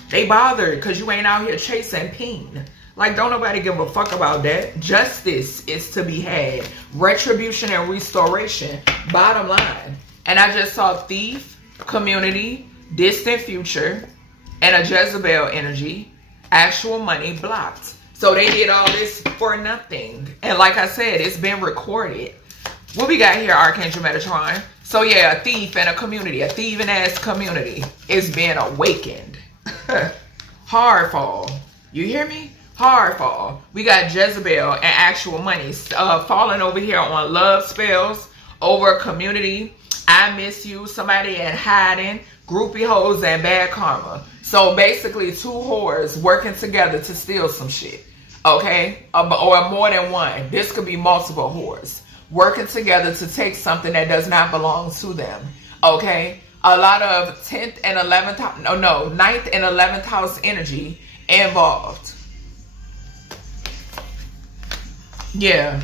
They bothered because you ain't out here chasing peen. Like, don't nobody give a fuck about that. Justice is to be had. Retribution and restoration. Bottom line. And I just saw thief, community, distant future, and a Jezebel energy. Actual money blocked. So they did all this for nothing. And like I said, it's been recorded. What we got here, Archangel Metatron? So yeah, a thief and a community, a thieving ass community is being awakened. Hard fall. You hear me? Hard fall. We got Jezebel and actual money falling over here on love spells over community. I miss you. Somebody in hiding. Groupie hoes and bad karma. So basically 2 whores working together to steal some shit. Okay? Or more than one. This could be multiple whores working together to take something that does not belong to them. Okay? A lot of 10th and 11th house, no, 9th and 11th house energy involved. Yeah.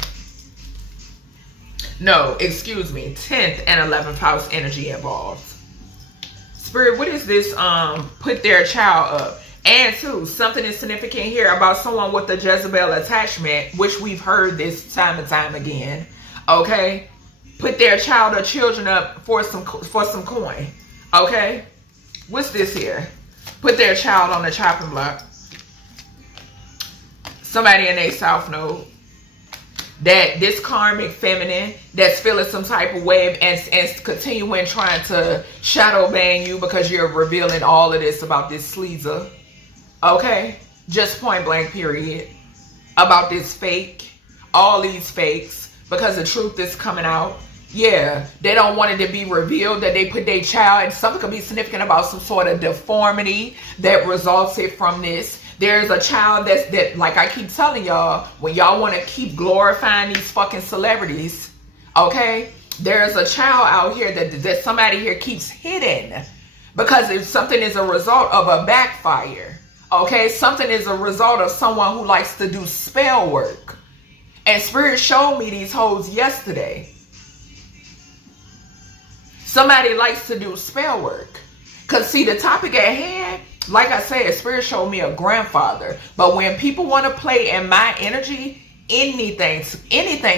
No, excuse me. 10th and 11th house energy involved. Spirit, what is this? Put their child up. And too, something is significant here about someone with a Jezebel attachment, which we've heard this time and time again. Okay? Put their child or children up for some coin. Okay? What's this here? Put their child on the chopping block. Somebody in a south node. That this karmic feminine that's feeling some type of way and continuing trying to shadow ban you because you're revealing all of this about this sleazer. Okay? Just point blank period. About this fake. All these fakes. Because the truth is coming out. Yeah. They don't want it to be revealed that they put their child. And something could be significant about some sort of deformity that resulted from this. There's a child that, like I keep telling y'all, when y'all want to keep glorifying these fucking celebrities, okay? There's a child out here that somebody here keeps hidden because if something is a result of a backfire, okay? Something is a result of someone who likes to do spell work. And Spirit showed me these hoes yesterday. Somebody likes to do spell work. Because see, the topic at hand, like I said, Spirit showed me a grandfather. But when people want to play in my energy, anything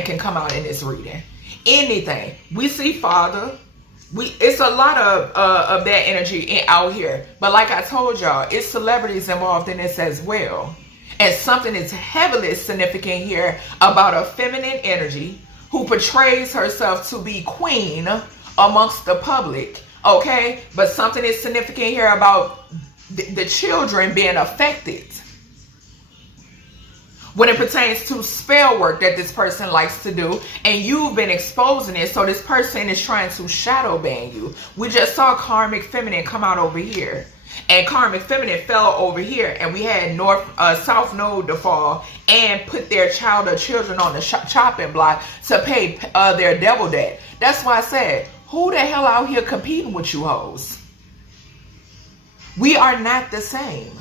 can come out in this reading. Anything. We see father. It's a lot of that energy out here. But like I told y'all, it's celebrities involved in this as well. And something is heavily significant here about a feminine energy who portrays herself to be queen amongst the public. Okay? But something is significant here about the children being affected when it pertains to spell work that this person likes to do, and you've been exposing it, so this person is trying to shadow ban you. We just saw karmic feminine come out over here, and karmic feminine fell over here, and we had south node to fall and put their child or children on the chopping block to pay their devil debt. That's why I said, who the hell out here competing with you hoes? We are not the same.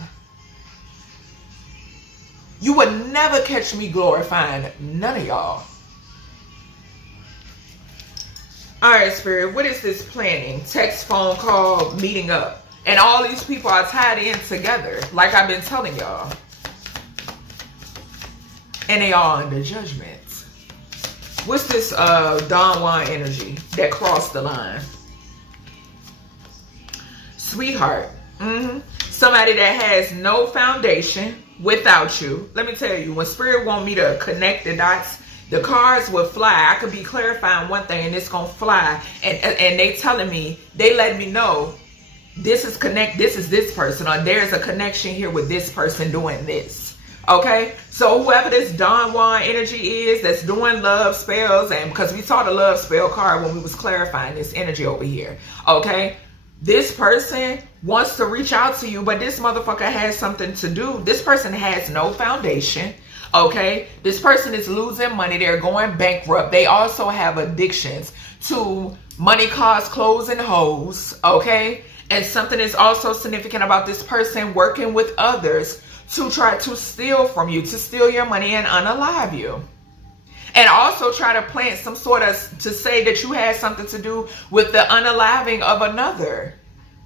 You would never catch me glorifying none of y'all. All right, Spirit, what is this planning? Text, phone call, meeting up. And all these people are tied in together, like I've been telling y'all. And they all under judgment. What's this Don Juan energy that crossed the line? Sweetheart. Somebody that has no foundation without you. Let me tell you, when Spirit want me to connect the dots, the cards will fly. I could be clarifying one thing and it's gonna fly. And they telling me, they let me know this is this person, or there's a connection here with this person doing this. Okay? So whoever this Don Juan energy is that's doing love spells, and because we saw the love spell card when we was clarifying this energy over here. Okay? This person wants to reach out to you, but this motherfucker has something to do. This person has no foundation, okay? This person is losing money. They're going bankrupt. They also have addictions to money, cars, clothes, and hoes, okay? And something is also significant about this person working with others to try to steal from you, to steal your money and unalive you. And also try to plant some sort of, to say that you had something to do with the unaliving of another.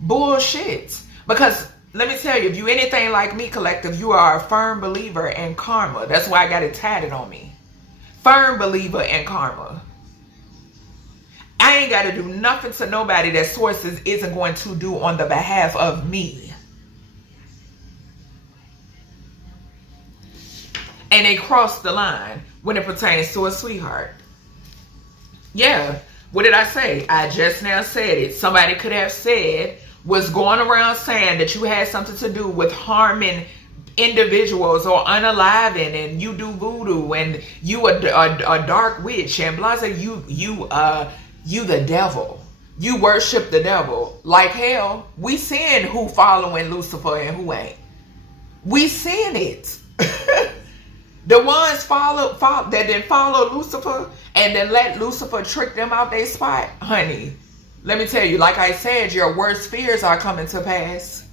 Bullshit. Because let me tell you, if you anything like me, collective, you are a firm believer in karma. That's why I got it tatted on me. Firm believer in karma. I ain't got to do nothing to nobody that sources isn't going to do on the behalf of me. And they cross the line when it pertains to a sweetheart. Yeah. What did I say? I just now said it. Somebody could have said, was going around saying that you had something to do with harming individuals or unaliving, and you do voodoo, and you a dark witch, and blah, you the devil. You worship the devil. Like hell, we seeing who following Lucifer and who ain't. We seeing it. The ones that didn't follow Lucifer and then let Lucifer trick them out their spot, honey, let me tell you, like I said, your worst fears are coming to pass.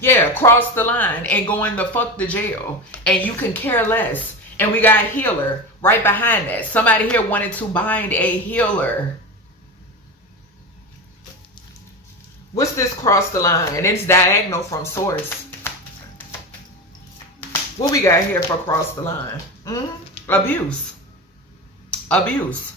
Yeah, cross the line and go in the fuck to jail, and you can care less. And we got healer right behind that. Somebody here wanted to bind a healer. What's this cross the line? It's diagonal from source. What we got here for cross the line? Abuse. Abuse.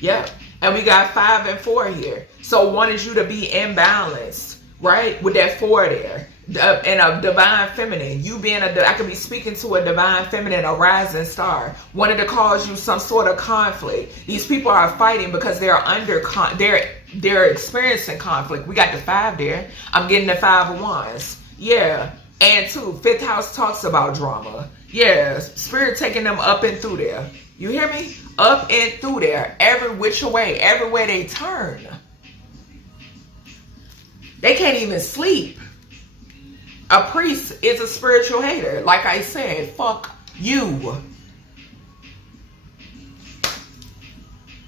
Yep. And we got 5 and 4 here. So wanted you to be imbalanced, right? With that 4 there. And a divine feminine. You being I could be speaking to a divine feminine, a rising star. Wanted to cause you some sort of conflict. These people are fighting because they're they're experiencing conflict. We got the 5 there. I'm getting the 5 of Wands. Yeah. And 2, 5th house talks about drama. Yeah. Spirit taking them up and through there. You hear me? Up and through there. Every which way. Everywhere they turn. They can't even sleep. A priest is a spiritual hater. Like I said, fuck you.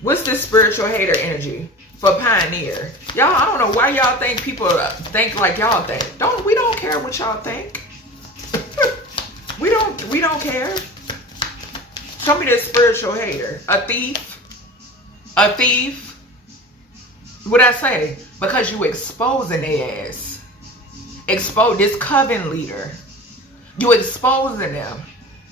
What's this spiritual hater energy for pioneer? Y'all, I don't know why y'all think people think like y'all think. We don't care what y'all think. we don't care. Show me this spiritual hater. A thief. A thief. What'd I say? Because you exposing their ass. Expose this coven leader. You exposing them.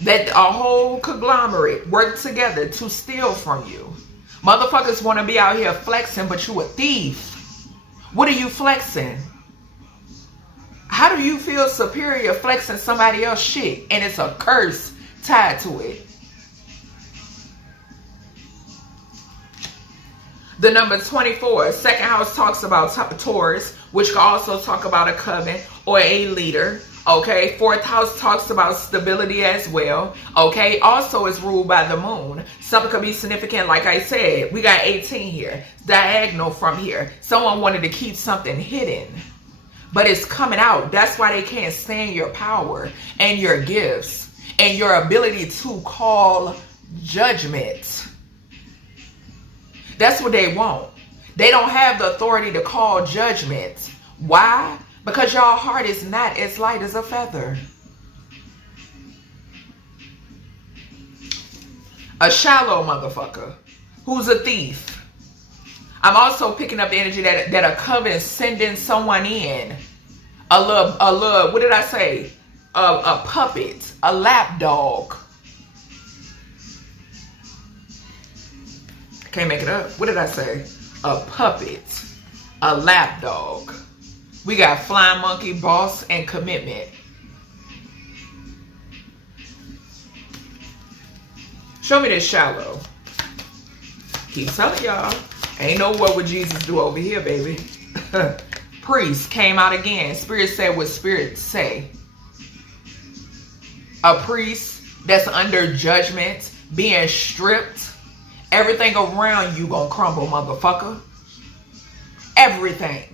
That a whole conglomerate work together to steal from you. Motherfuckers want to be out here flexing, but you a thief. What are you flexing? How do you feel superior flexing somebody else's shit and it's a curse tied to it? The number 24, 2nd house talks about Taurus, which can also talk about a coven or a leader. Okay, 4th house talks about stability as well. Okay, also is ruled by the moon. Something could be significant, like I said. We got 18 here, diagonal from here. Someone wanted to keep something hidden, but it's coming out. That's why they can't stand your power and your gifts and your ability to call judgment. That's what they want. They don't have the authority to call judgment. Why? Because y'all heart is not as light as a feather. A shallow motherfucker who's a thief. I'm also picking up the energy that a coven is sending someone in. A little, what did I say? A puppet, a lapdog. Can't make it up. What did I say? A puppet, a lapdog. We got flying monkey, boss, and commitment. Show me this shallow. Keep telling y'all. Ain't no what would Jesus do over here, baby. Priest came out again. Spirit said what spirit say. A priest that's under judgment, being stripped. Everything around you gonna crumble, motherfucker. Everything.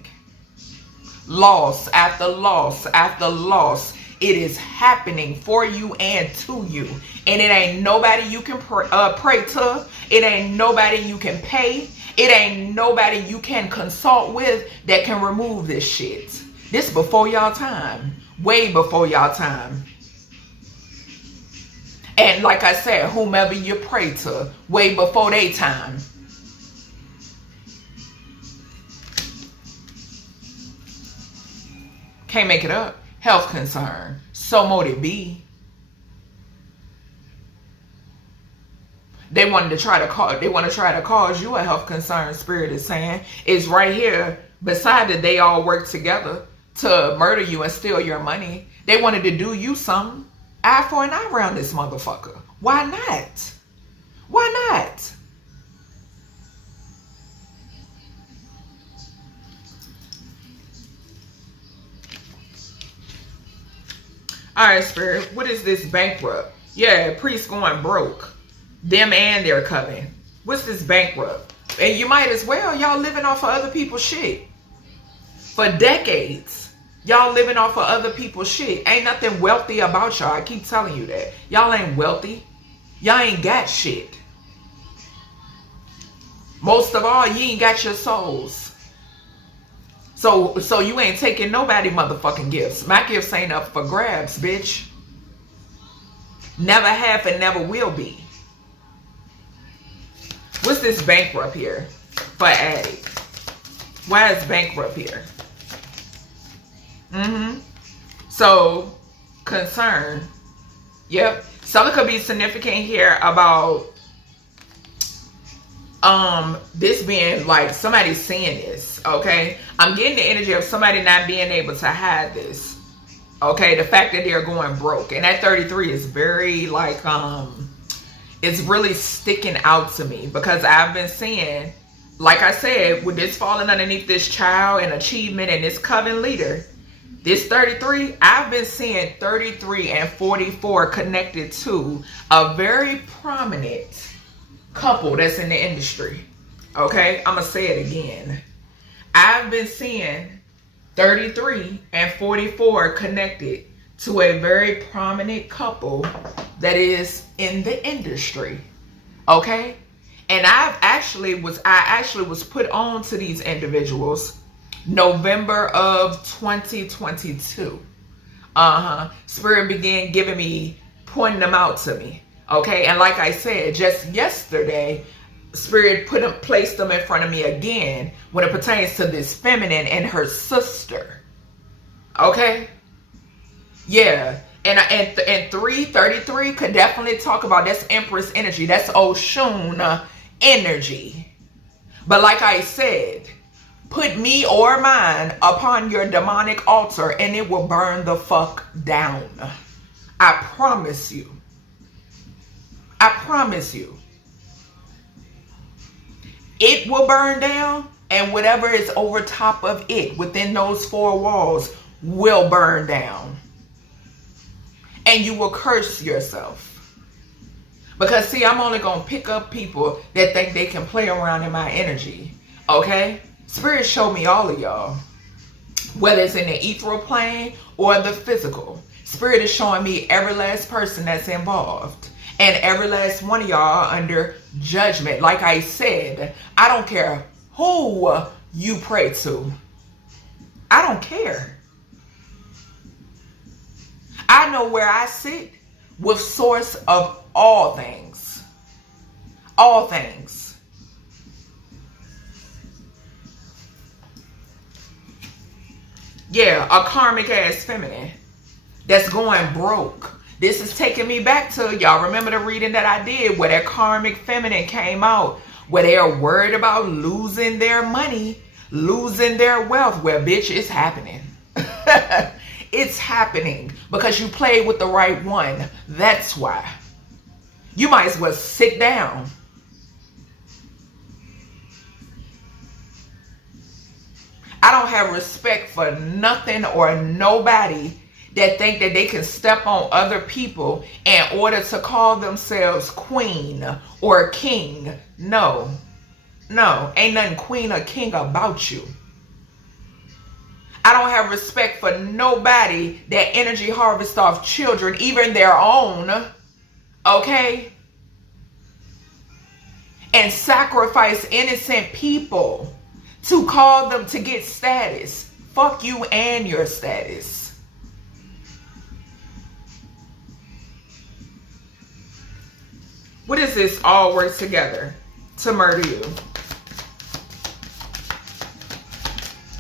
Loss after loss after loss. It is happening for you and to you. And it ain't nobody you can pray to. It ain't nobody you can pay. It ain't nobody you can consult with that can remove this shit. This before y'all time. Way before y'all time. And like I said, whomever you pray to, way before they time. Can't make it up. Health concern. So mote it be. They want to try to cause you a health concern, spirit is saying. It's right here beside it. They all work together to murder you and steal your money. They wanted to do you something. Eye for an eye around this motherfucker. Why not? Why not? All right, Spirit, what is this bankrupt? Yeah, priest going broke. Them and their coven. What's this bankrupt? And you might as well, y'all living off of other people's shit. For decades, y'all living off of other people's shit. Ain't nothing wealthy about y'all. I keep telling you that. Y'all ain't wealthy. Y'all ain't got shit. Most of all, you ain't got your souls. So you ain't taking nobody motherfucking gifts. My gifts ain't up for grabs, bitch. Never have and never will be. What's this bankrupt here for addict? Why is bankrupt here? So, concern. Yep. Something could be significant here about this being like somebody seeing this, okay? I'm getting the energy of somebody not being able to hide this. Okay, the fact that they're going broke. And that 33 is very like it's really sticking out to me because I've been seeing, like I said, with this falling underneath this child and achievement and this coven leader, this 33, I've been seeing 33 and 44 connected to a very prominent couple that's in the industry. Okay, I'm gonna say it again. I've been seeing 33 and 44 connected to a very prominent couple that is in the industry. Okay, and I actually was put on to these individuals November of 2022. Spirit began giving me, pointing them out to me. Okay, and like I said, just yesterday, Spirit placed them in front of me again when it pertains to this feminine and her sister. Okay, yeah, and 333 could definitely talk about, that's Empress energy, that's Oshun energy. But like I said, put me or mine upon your demonic altar and it will burn the fuck down. I promise you. I promise you. It will burn down, and whatever is over top of it within those four walls will burn down. And you will curse yourself. Because see, I'm only going to pick up people that think they can play around in my energy. Okay? Spirit showed me all of y'all. Whether it's in the ethereal plane or the physical. Spirit is showing me every last person that's involved. And every last one of y'all under judgment. Like I said, I don't care who you pray to. I don't care. I know where I sit with source of all things. All things. Yeah, a karmic ass feminine that's going broke. This is taking me back to, y'all remember the reading that I did where that karmic feminine came out, where they are worried about losing their money, losing their wealth. Well, bitch, it's happening. It's happening because you played with the right one. That's why. You might as well sit down. I don't have respect for nothing or nobody that think that they can step on other people in order to call themselves queen or king. No. No. Ain't nothing queen or king about you. I don't have respect for nobody that energy harvests off children, even their own. Okay? And sacrifice innocent people to call them to get status. Fuck you and your status. What is this? All works together to murder you.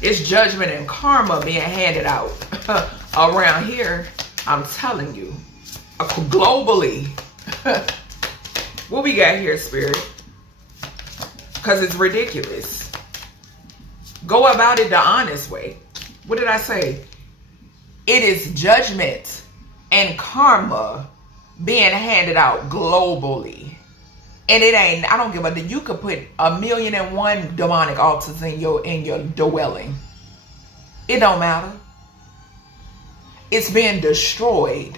It's judgment and karma being handed out around here. I'm telling you. Globally. What we got here, Spirit? Because it's ridiculous. Go about it the honest way. What did I say? It is judgment and karma being handed out globally. And it ain't, I don't give a, you could put 1,000,001 demonic altars in your dwelling. It don't matter. It's being destroyed.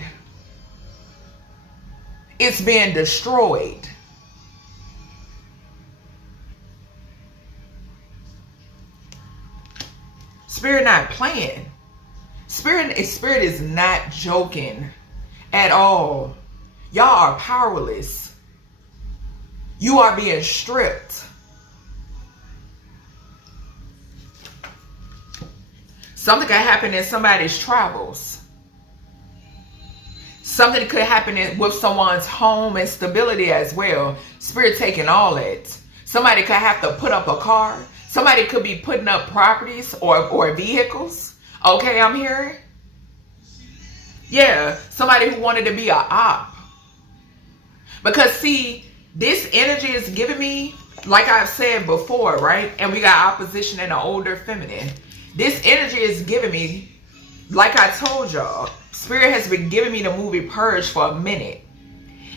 It's being destroyed. Spirit not playing. Spirit is not joking at all. Y'all are powerless. You are being stripped. Something could happen in somebody's travels. Something could happen with someone's home and stability as well. Spirit taking all that. Somebody could have to put up a car. Somebody could be putting up properties or vehicles. Okay, I'm hearing. Yeah, somebody who wanted to be a op. Because see, this energy is giving me, like I've said before, right? And we got opposition in the older feminine. This energy is giving me, like I told y'all, Spirit has been giving me the movie Purge for a minute.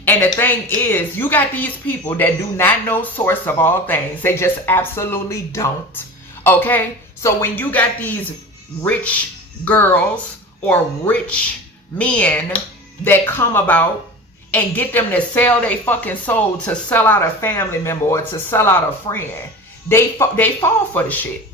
And the thing is, you got these people that do not know source of all things. They just absolutely don't. Okay? So when you got these rich girls or rich men that come about and get them to sell their fucking soul to sell out a family member or to sell out a friend, they fall for the shit.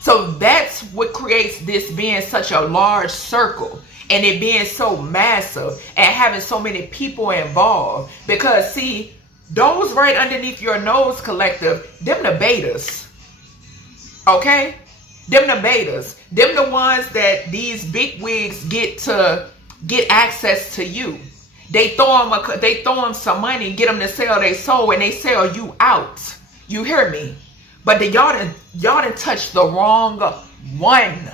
So that's what creates this being such a large circle and it being so massive and having so many people involved. Because see, those right underneath your nose, collective, them the betas. Okay? Them the betas. Them the ones that these big wigs get access to you. They throw them some money, get them to sell their soul, and they sell you out. You hear me? But y'all done touched the wrong one.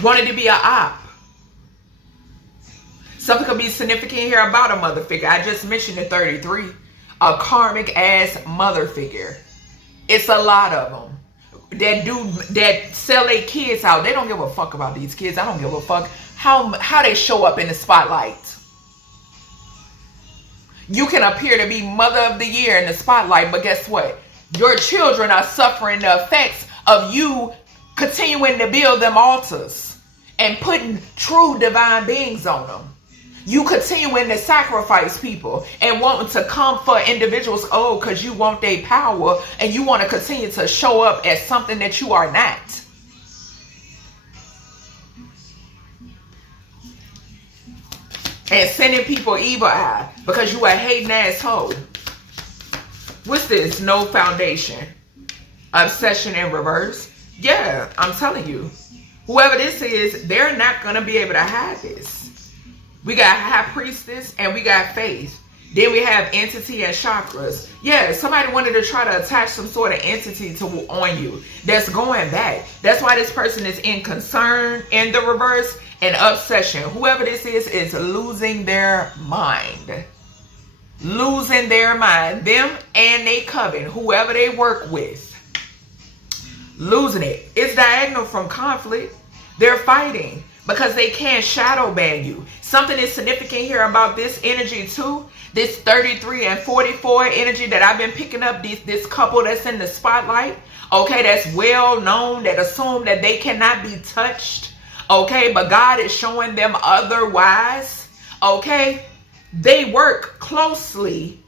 Wanted to be a op. Something could be significant here about a mother figure. I just mentioned the 33. A karmic ass mother figure. It's a lot of them that sell their kids out. They don't give a fuck about these kids. I don't give a fuck how they show up in the spotlight. You can appear to be mother of the year in the spotlight, but guess what? Your children are suffering the effects of you continuing to build them altars and putting true divine beings on them. You continuing to sacrifice people and wanting to come for individuals, because you want their power and you want to continue to show up as something that you are not. And sending people evil eye because you a hating asshole. What's this? No foundation. Obsession in reverse. Yeah, I'm telling you. Whoever this is, they're not going to be able to hide this. We got high priestess and we got faith. Then we have entity and chakras. Yeah, somebody wanted to try to attach some sort of entity on you. That's going back. That's why this person is in concern in the reverse and obsession. Whoever this is losing their mind. Losing their mind. Them and they coven. Whoever they work with. Losing it. It's diagonal from conflict. They're fighting because they can't shadow ban you. Something is significant here about this energy too. This 33 and 44 energy that I've been picking up, this couple that's in the spotlight, okay, that's well known, that assume that they cannot be touched, okay, but God is showing them otherwise, okay. They work closely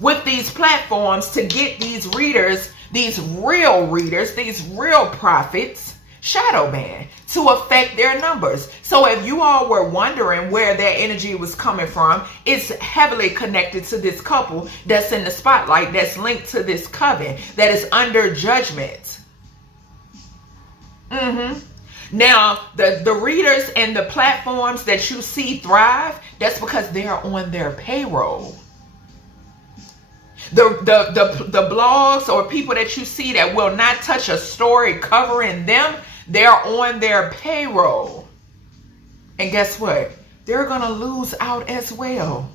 with these platforms to get these readers, these real prophets, shadow ban to affect their numbers. So if you all were wondering where that energy was coming from, it's heavily connected to this couple that's in the spotlight, that's linked to this coven, that is under judgment. Now, the readers and the platforms that you see thrive, that's because they're on their payroll. The blogs or people that you see that will not touch a story covering them, they're on their payroll. And guess what? They're going to lose out as well.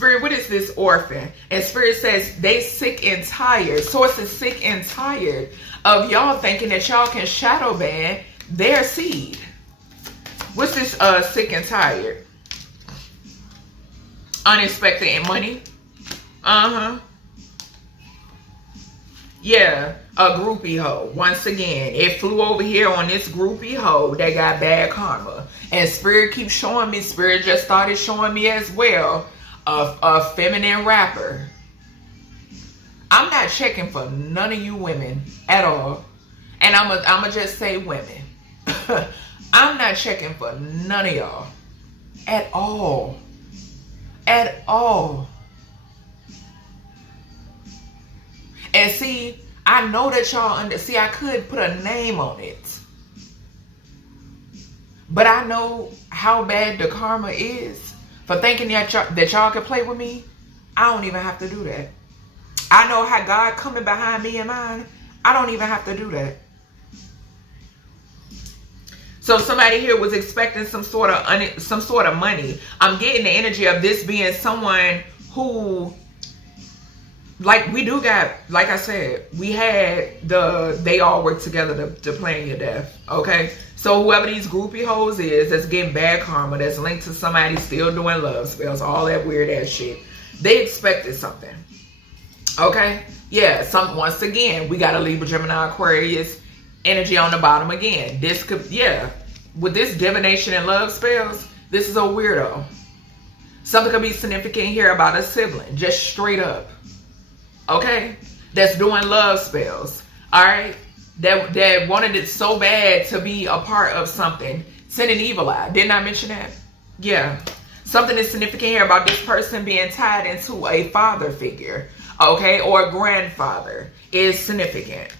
Spirit, what is this orphan? And Spirit says they sick and tired. Source is sick and tired of y'all thinking that y'all can shadow ban their seed. What's this sick and tired? Unexpected money. Yeah, a groupie hoe. Once again, it flew over here on this groupie hoe that got bad karma. And Spirit keeps showing me, Spirit just started showing me as well, a feminine rapper. I'm not checking for none of you women at all. And I'ma just say women. I'm not checking for none of y'all at all. At all. And see, I know that y'all see, I could put a name on it. But I know how bad the karma is for thinking that y'all can play with me. I don't even have to do that. I know how God coming behind me and mine. I don't even have to do that. So somebody here was expecting some sort of money. I'm getting the energy of this being someone who, like, we do got, like I said, we had they all work together to plan your death. Okay, so whoever these groupie hoes is that's getting bad karma, that's linked to somebody still doing love spells, all that weird ass shit, they expected something. Okay, yeah. Once again, we got a Libra, Gemini, Aquarius energy on the bottom again. This could, yeah, with this divination and love spells, this is a weirdo. Something could be significant here about a sibling, just straight up. Okay, that's doing love spells. All right, that wanted it so bad to be a part of something. Send an evil eye. Didn't I mention that? Yeah. Something is significant here about this person being tied into a father figure. Okay, or a grandfather is significant.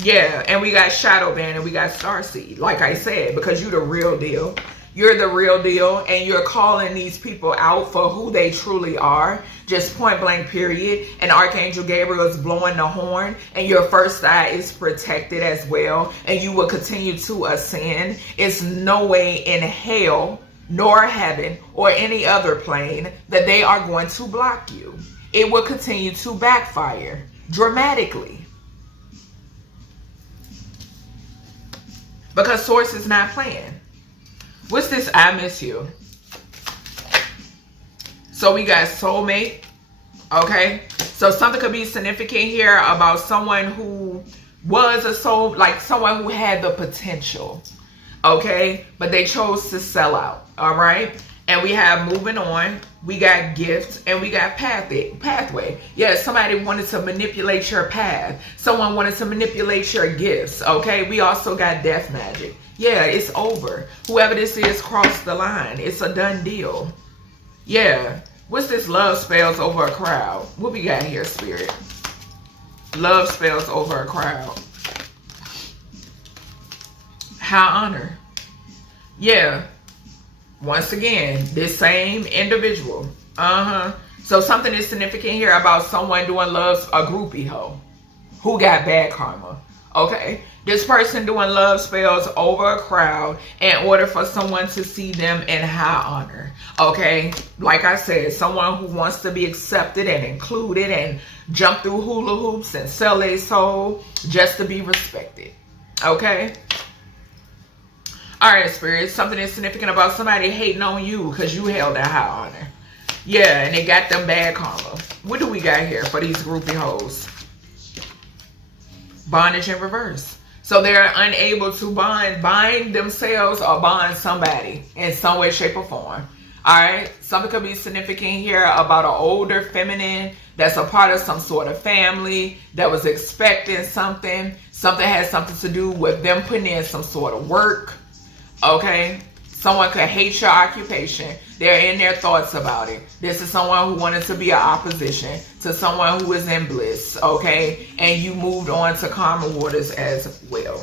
Yeah, and we got Shadow Band and we got Starseed. Like I said, because you're the real deal. You're the real deal, and you're calling these people out for who they truly are. Just point blank, period. And Archangel Gabriel is blowing the horn, and your first eye is protected as well, and you will continue to ascend. It's no way in hell, nor heaven, or any other plane that they are going to block you. It will continue to backfire dramatically. Because Source is not playing. What's this? I miss you. So we got soulmate. Okay. So something could be significant here about someone who was a soul, like someone who had the potential. Okay. But they chose to sell out. All right. And we have moving on. We got gifts and we got pathway. Yeah, somebody wanted to manipulate your path. Someone wanted to manipulate your gifts. Okay. We also got death magic. Yeah, it's over. Whoever this is crossed the line. It's a done deal. Yeah. What's this? Love spells over a crowd. What we got here, Spirit? Love spells over a crowd. High honor. Yeah. Once again, this same individual. So something is significant here about someone doing love, a groupie hoe who got bad karma. Okay. This person doing love spells over a crowd in order for someone to see them in high honor. Okay. Like I said, someone who wants to be accepted and included and jump through hula hoops and sell their soul just to be respected. Okay. All right, Spirit. Something is significant about somebody hating on you because you held that high honor. Yeah, and they got them bad karma. What do we got here for these groupie hoes? Bondage in reverse. So they're unable to bind themselves or bond somebody in some way, shape, or form. All right. Something could be significant here about an older feminine that's a part of some sort of family that was expecting something. Something has something to do with them putting in some sort of work. Okay. Someone could hate your occupation. They're in their thoughts about it. This is someone who wanted to be an opposition to someone who is in bliss. Okay. And you moved on to calmer waters as well.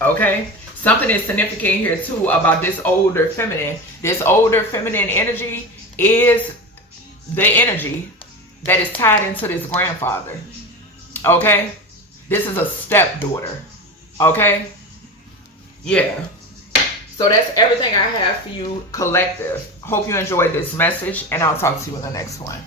Okay. Something is significant here too about this older feminine. This older feminine energy is the energy that is tied into this grandfather. Okay. This is a stepdaughter. Okay. Yeah. So that's everything I have for you, collective. Hope you enjoyed this message, and I'll talk to you in the next one.